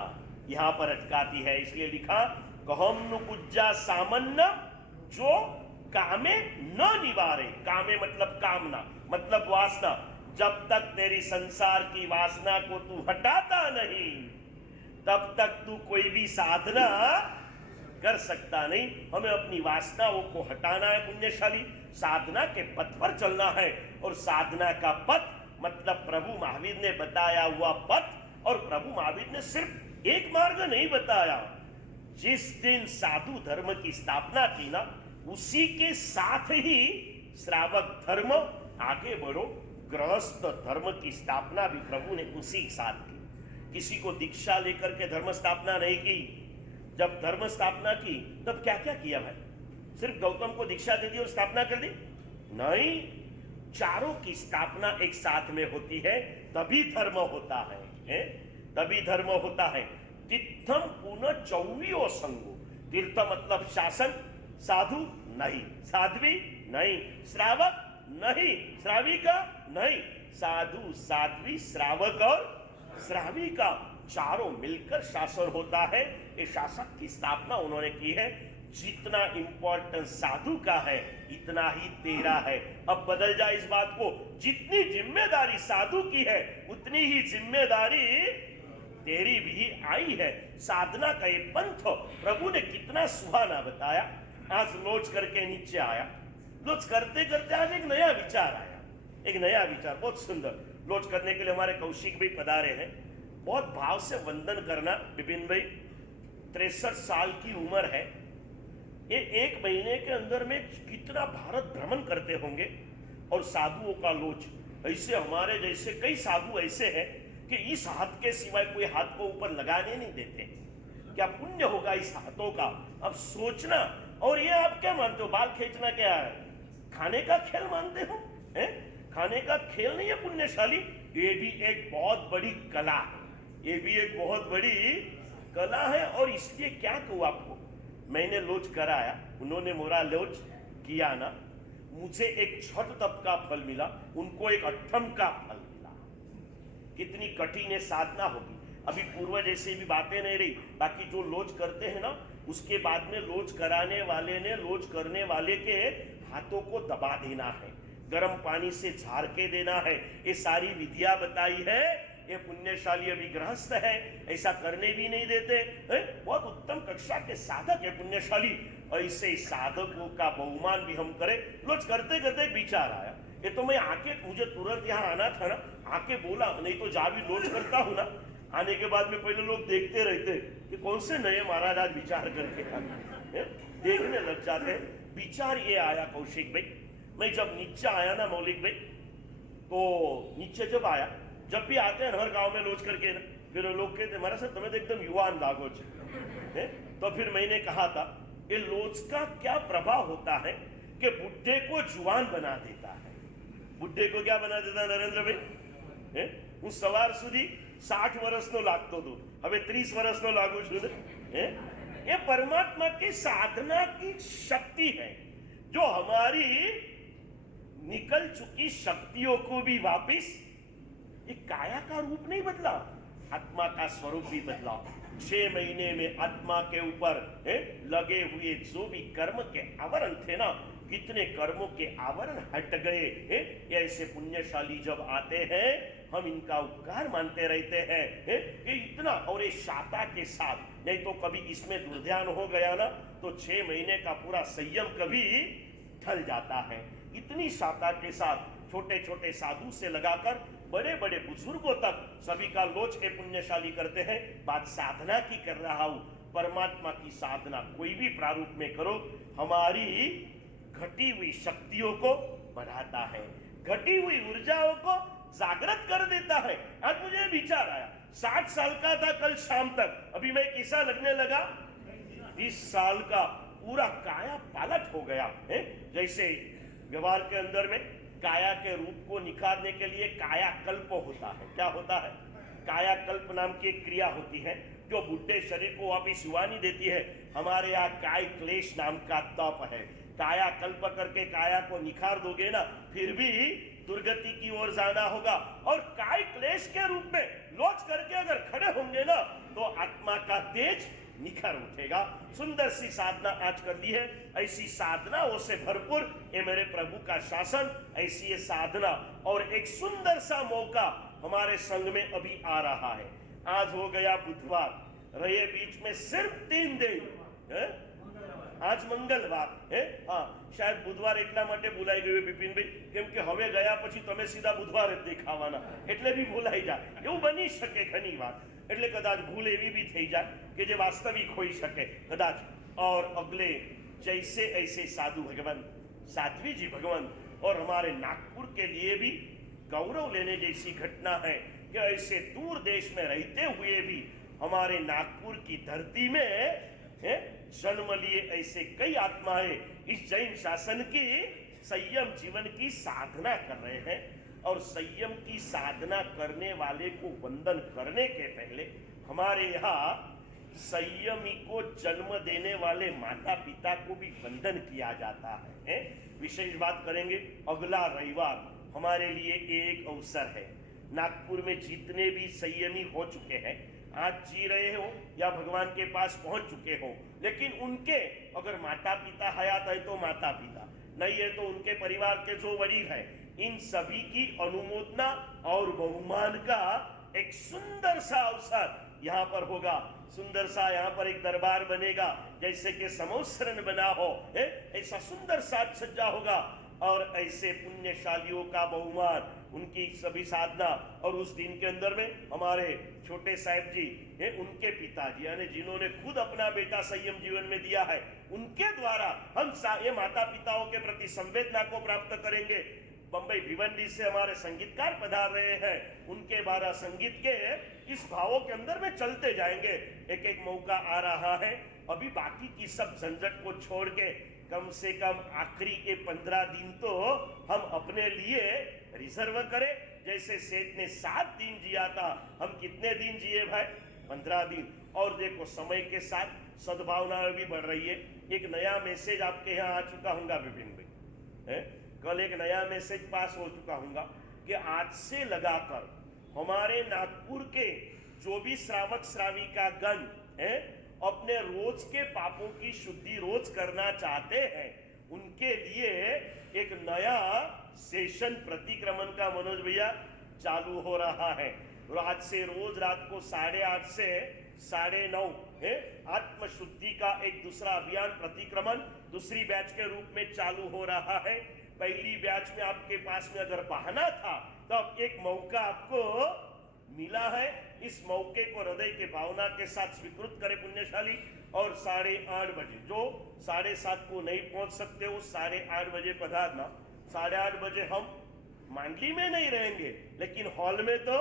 यहां पर अटकाती है। इसलिए लिखा कहम नु पूजा सामान्य जो कामे न निवारे। कामे मतलब कामना, मतलब वासना। जब तक तेरी संसार की वासना को तू हटाता नहीं, तब तक तू कोई भी साधना कर सकता नहीं। हमें अपनी वासनाओं को हटाना है पुण्यशाली, साधना के पथ पर चलना है। और साधना का पथ मतलब प्रभु महावीर ने बताया हुआ पथ। और प्रभु महावीर ने सिर्फ एक मार्ग नहीं बताया, जिस दिन साधु धर्म की स्थापना की ना, उसी के साथ ही श्रावक धर्म आगे बढ़ो, गृहस्थ धर्म की स्थापना भी प्रभु ने उसी के साथ की। किसी को दीक्षा लेकर के धर्म स्थापना नहीं की। जब धर्म स्थापना की तब क्या क्या किया भाई? सिर्फ गौतम को दीक्षा दे दी और स्थापना कर दी? नहीं, चारों की स्थापना एक साथ में होती है, तभी धर्म होता है, तभी धर्म होता है। तीर्थम पुनः 24 संगो। तीर्थ मतलब शासन, साधु नहीं, साध्वी नहीं, श्रावक नहीं, श्राविका नहीं, साधु साध्वी श्रावक और श्राविका चारों मिलकर शासन होता है। ये शासक की स्थापना उन्होंने की है। जितना इंपॉर्टेंस साधु का है इतना ही तेरा है। अब बदल जाए इस बात को, जितनी जिम्मेदारी साधु की है उतनी ही जिम्मेदारी तेरी भी आई है। साधना का ये पंथ प्रभु ने कितना सुहाना बताया। आज लोच करके नीचे आया, लोच करते करते आज एक नया विचार आया, एक नया विचार बहुत सुंदर। लोच करने के लिए हमारे कौशिक भी पधारे हैं। बहुत भाव से वंदन करना। विपिन भाई 63 साल की उम्र है। ये 1 महीने के अंदर में कितना भारत भ्रमण करते होंगे। और साधुओं का लोच, ऐसे हमारे जैसे कई साधु ऐसे हैं कि इस हाथ के सिवाय कोई हाथ को ऊपर लगाने नहीं देते। क्या पुण्य होगा इस हाथों का। अब सोचना। और ये आप क्या मानते हो, बाल खींचना क्या है, खाने का खेल मानते हो? खाने का खेल नहीं है पुण्यशाली। ये भी एक बहुत बड़ी कला है, ये भी एक बहुत बड़ी कला है। और इसलिए क्या कहूं आपको, मैंने लोच कराया, उन्होंने मोरा लोच किया ना, मुझे एक छठ तप का फल मिला, उनको एक अट्ठम का फल मिला। कितनी कठिन साधना होगी। अभी पूर्व जैसे भी बातें नहीं रही। बाकी जो लोच करते हैं ना, उसके बाद में लोच कराने वाले ने लोच करने वाले के हाथों को दबा देना है, गर्म पानी से झाड़ के देना है। ये सारी विधियां बताई है। ये पुण्यशाली अभी गृहस्थ है, ऐसा करने भी नहीं देते है? बहुत उत्तम कक्षा के साधक है पुण्यशाली। ऐसे साधकों का बहुमान भी हम करें। लोच करते करते एक विचार आया। ये तो मैं आके, मुझे तुरंत यहाँ आना था ना, आके बोला, नहीं तो जा भी लोच करता हूं ना, आने के बाद में पहले लोग देखते रहते कि कौन से नए महाराज आज विचार करके आए, देखने लग जाते। विचार ये आया कौशिक भाई, मैं जब नीचे आया ना मौलिक भाई, तो नीचे जब आया, जब भी आते हैं हर गांव में लोच करके ना, फिर लोग कहते हमारा सर तुम्हें तो एकदम युवान लागो है। तो फिर मैंने कहा था ये लोच का क्या प्रभाव होता है कि बुढ़े को जुआन बना देता है। बुढ़े को क्या बना देता है नरेंद्र भाई? હું સવાર સુધી 60 વર્ષનો લાગતો હતો, હવે 30 વર્ષનો लागू છું ને। ये परमात्मा की साधना की शक्ति है जो हमारी निकल चुकी शक्तियों को भी वापिस, ये काया का रूप नहीं बदला, आत्मा का स्वरूप भी बदला। 6 महीने में आत्मा के ऊपर लगे हुए जो भी कर्म के आवरण थे ना, कितने कर्मों के आवरण हट गए। ऐसे पुण्यशाली जब आते हैं हम इनका उपकार मानते रहते हैं कि इतना। और ये शाता के साथ, नहीं तो कभी इसमें दुर्ध्यान हो गया ना तो 6 महीने का पूरा संयम कभी ढल जाता है। इतनी शाता के साथ छोटे छोटे साधु से लगाकर बड़े बड़े बुजुर्गों तक सभी का लोच ए पुण्यशाली करते हैं। बात साधना की कर रहा हूं। परमात्मा की साधना कोई भी प्रारूप में करो, हमारी घटी हुई शक्तियों को बढ़ाता है, घटी हुई ऊर्जाओं को जागृत कर देता है। आज मुझे विचार आया, 60 साल का था कल शाम तक, अभी मैं कैसा लगने लगा, 20 साल का पूरा काया पालट हो गया है। जैसे व्यवहार के अंदर में काया के रूप को निखारने के लिए कायाकल्प होता है। क्या होता है? कायाकल्प नाम की एक क्रिया होती है जो बुढ़े शरीर को वापिस युवानी देती है। हमारे यहाँ काय क्लेश नाम का तप है। कायाकल्प करके काया को निखार दोगे ना, फिर भी दुर्गति की ओर जाना होगा। और काय क्लेश के रूप में लोच करके अगर खड़े होंगे ना तो आत्मा का तेज निखर उठेगा। सुंदर सी साधना आज कर दी है। ऐसी साधनाओं से भरपूर ये मेरे प्रभु का शासन, ऐसी ये साधना। और एक सुंदर सा मौका हमारे संग में अभी आ रहा है। आज हो गया बुधवार, रहे बीच में सिर्फ 3 दिन। आज मंगलवार है। हाँ, शायद बुधवार એટલા માટે ભૂલાઈ ગયું બિપિનભાઈ, કેમ કે હવે ગયા પછી તમે સીધા બુધવાર જ દેખાવાના, એટલે બી ભૂલાઈ જાય, એવું બની શકે ઘણી વાર। એટલે કદાચ ભૂલ એવી બી થઈ જાય કે જે વાસ્તવિક હોઈ શકે કદાચ। और अगले जैसे ऐसे साधु भगवान, साध्वी जी भगवान, और हमारे नागपुर के लिए भी गौरव लेने जैसी घटना है कि ऐसे दूर देश में रहते हुए भी हमारे नागपुर की धरती में जन्म लिए ऐसे कई आत्माएं इस जैन शासन की संयम जीवन की साधना कर रहे हैं। और संयम की साधना करने वाले को वंदन करने के पहले हमारे यहाँ संयमी को जन्म देने वाले माता पिता को भी वंदन किया जाता है। विशेष बात करेंगे, अगला रविवार हमारे लिए एक अवसर है। नागपुर में जितने भी संयमी हो चुके हैं, आज जी रहे हो या भगवान के पास पहुंच चुके हो, लेकिन उनके अगर माता पिता हयात है तो माता पिता, नहीं है तो उनके परिवार के जो वडील हैं, इन सभी की अनुमोदना और बहुमान का एक सुंदर सा अवसर यहाँ पर होगा। सुंदर सा यहाँ पर एक दरबार बनेगा, जैसे कि समोसरन बना हो, ऐसा सुंदर साज सज्जा होगा। और ऐसे पुण्यशालियों का बहुमान, उनकी सभी साधना, और उस दिन के अंदर में हमारे छोटे साहब जी उनके पिताजी, यानी जिन्होंने खुद अपना बेटा संयम जीवन में दिया है, उनके द्वारा हम ये माता पिताओं के प्रति संवेदना को प्राप्त करेंगे। बंबई भिवंडी से हमारे संगीतकार पधार रहे हैं, उनके द्वारा संगीत के इस भावों के अंदर में चलते जाएंगे। एक एक मौका आ रहा है। अभी बाकी की सब झंझट को छोड़ के कम से कम आखिरी के 15 दिन तो हम अपने लिए रिजर्व करें। जैसे सेठ ने 7 दिन जिया था, हम कितने दिन जिए भाई? 15 दिन। और देखो समय के साथ सद्भावना भी बढ़ रही है। एक नया मैसेज आपके यहाँ आ चुका होगा विपिन भाई, कल एक नया मैसेज पास हो चुका होगा कि आज से लगाकर हमारे नागपुर के जो भी श्रावक श्राविका गण अपने रोज के पापों की शुद्धि रोज करना चाहते हैं, उनके लिए एक नया सेशन प्रतिक्रमण का मनोज भैया चालू हो रहा है। और आज से रोज रात को 8:30 से 9:30 आत्म शुद्धि का एक दूसरा अभियान प्रतिक्रमण दूसरी बैच के रूप में चालू हो रहा है। पहली बैच में आपके पास में अगर बहाना था, तो अब एक मौका आपको मिला है। इस मौके को हृदय के भावना के साथ स्वीकृत करें पुण्यशाली। और 8:30 बजे, जो 7:30 को नहीं पहुंच सकते हो 8:30 बजे पधारना। 8:30 बजे हम मांडली में नहीं रहेंगे, लेकिन हॉल में तो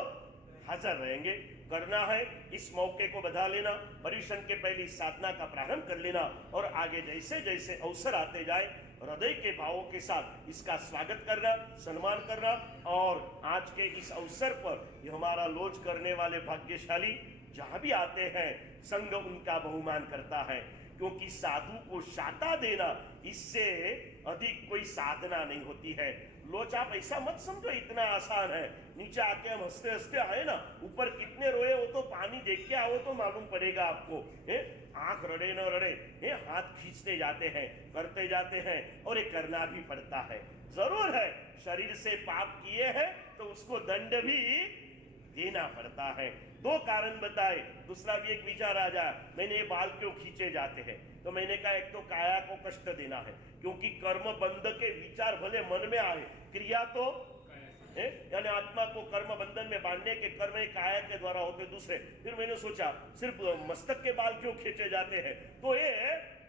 हाजिर रहेंगे। करना है इस मौके को बधा लेना, परिश्रम के पहली साधना का प्रारंभ कर लेना, और आगे जैसे जैसे अवसर आते जाए हृदय के भावों के साथ इसका स्वागत करना, सम्मान करना। और आज के इस अवसर पर ये हमारा लॉज करने वाले भाग्यशाली जहां भी आते हैं, संघ उनका बहुमान करता है। क्योंकि साधु को शाता देना, इससे अधिक कोई साधना नहीं होती है। लोच आप ऐसा मत समझो इतना आसान है। नीचे आके हम हंसते हंसते आए ना, ऊपर कितने रोए वो तो पानी देख के आओ तो मालूम पड़ेगा आपको। आंख रड़े न रड़े, हाथ खींचते जाते हैं, करते जाते हैं, और ये करना भी पड़ता है। जरूर है शरीर से पाप किए हैं तो उसको दंड भी देना पड़ता है। 2 कारण बताए, दूसरा भी एक विचार आ जाए, मैंने ये बाल क्यों खींचे जाते हैं? तो मैंने कहा एक तो काया को कष्ट देना है, क्योंकि कर्म बंध के विचार भले मन में आए, क्रिया तो यानी आत्मा को कर्म बंधन में बांधने के कर्म काया के द्वारा होते दूसरे। फिर मैंने सोचा सिर्फ मस्तक के बाल क्यों खींचे जाते हैं? तो ये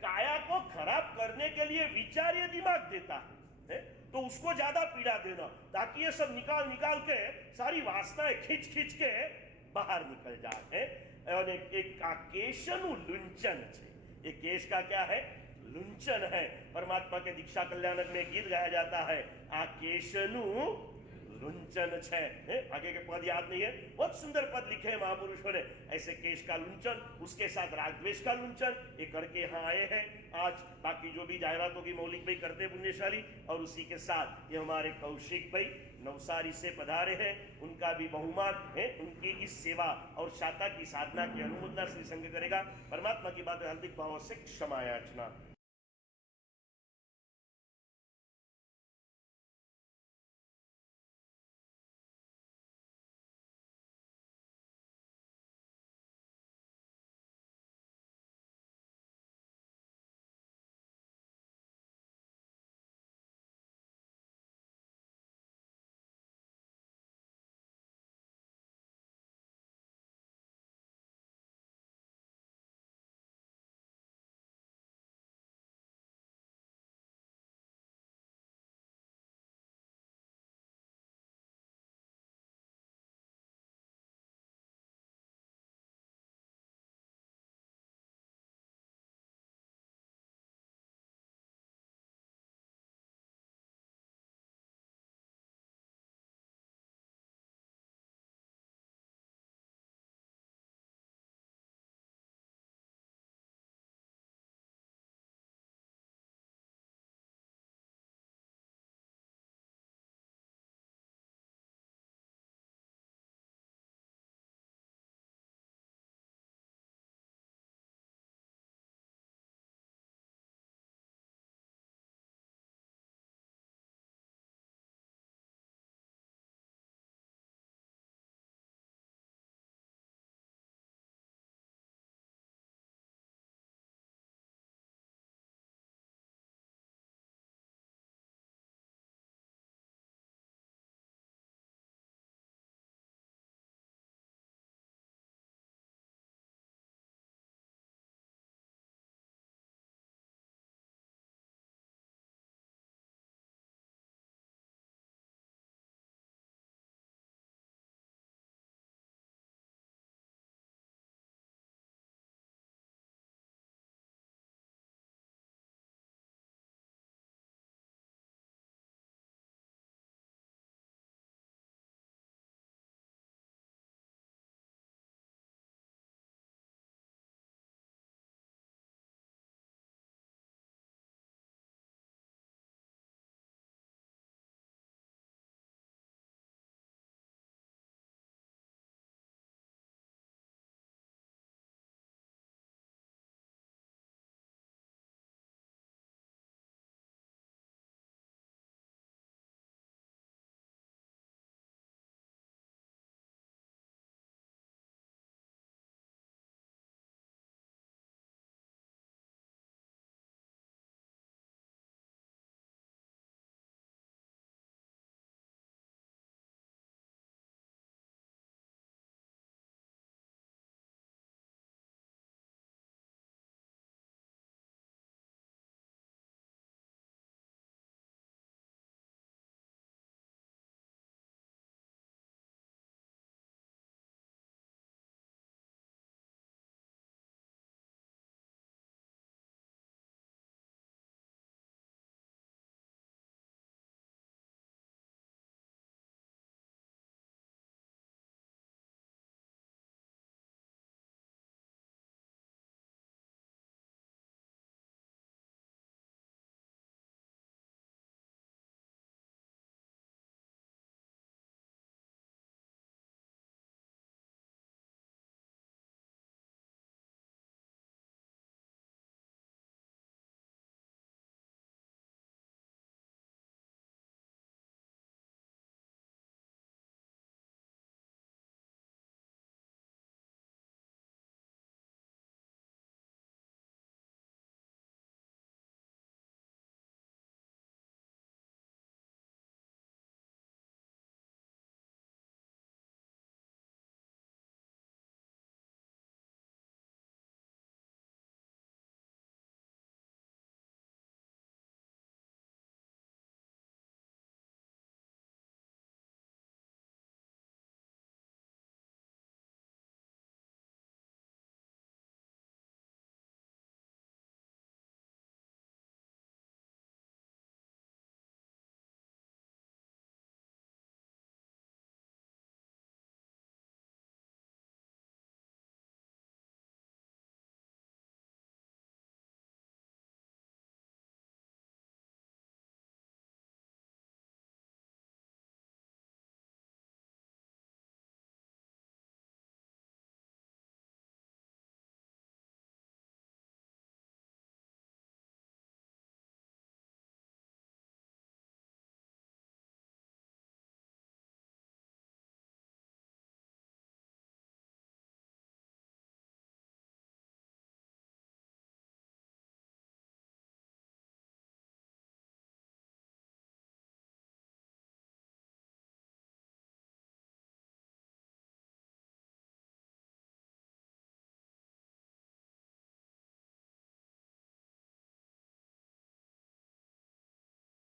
काया को खराब करने के लिए विचार ये दिमाग देता है, तो उसको ज्यादा पीड़ा देना, ताकि ये सब निकाल निकाल के सारी वासनाएं खींच खींच के बाहर निकल जाए। और एक का केशनु लुंचन है। ये केश का क्या है? लुंचन है। परमात्मा के दीक्षा कल्याणक में गीत गाया जाता है, आ केशनु लुंचन छे। आगे के पद याद नहीं है, बहुत सुंदर पद लिखे हैं महापुरुषों ने। ऐसे केश का लुंचन, उसके साथ रागद्वेष का लुंचन, ये करके यहाँ आए हैं। आज बाकी जो भी जायरातों की मौलिक भाई करते हैं पुण्यशाली, और उसी के साथ ये हमारे कौशिक भाई नवसारी से पधारे हैं, उनका भी बहुमान है। उनकी इस सेवा और शाता की साधना की अनुमोदना श्री संघ करेगा। परमात्मा की बात हार्दिक भाव से क्षमा याचना।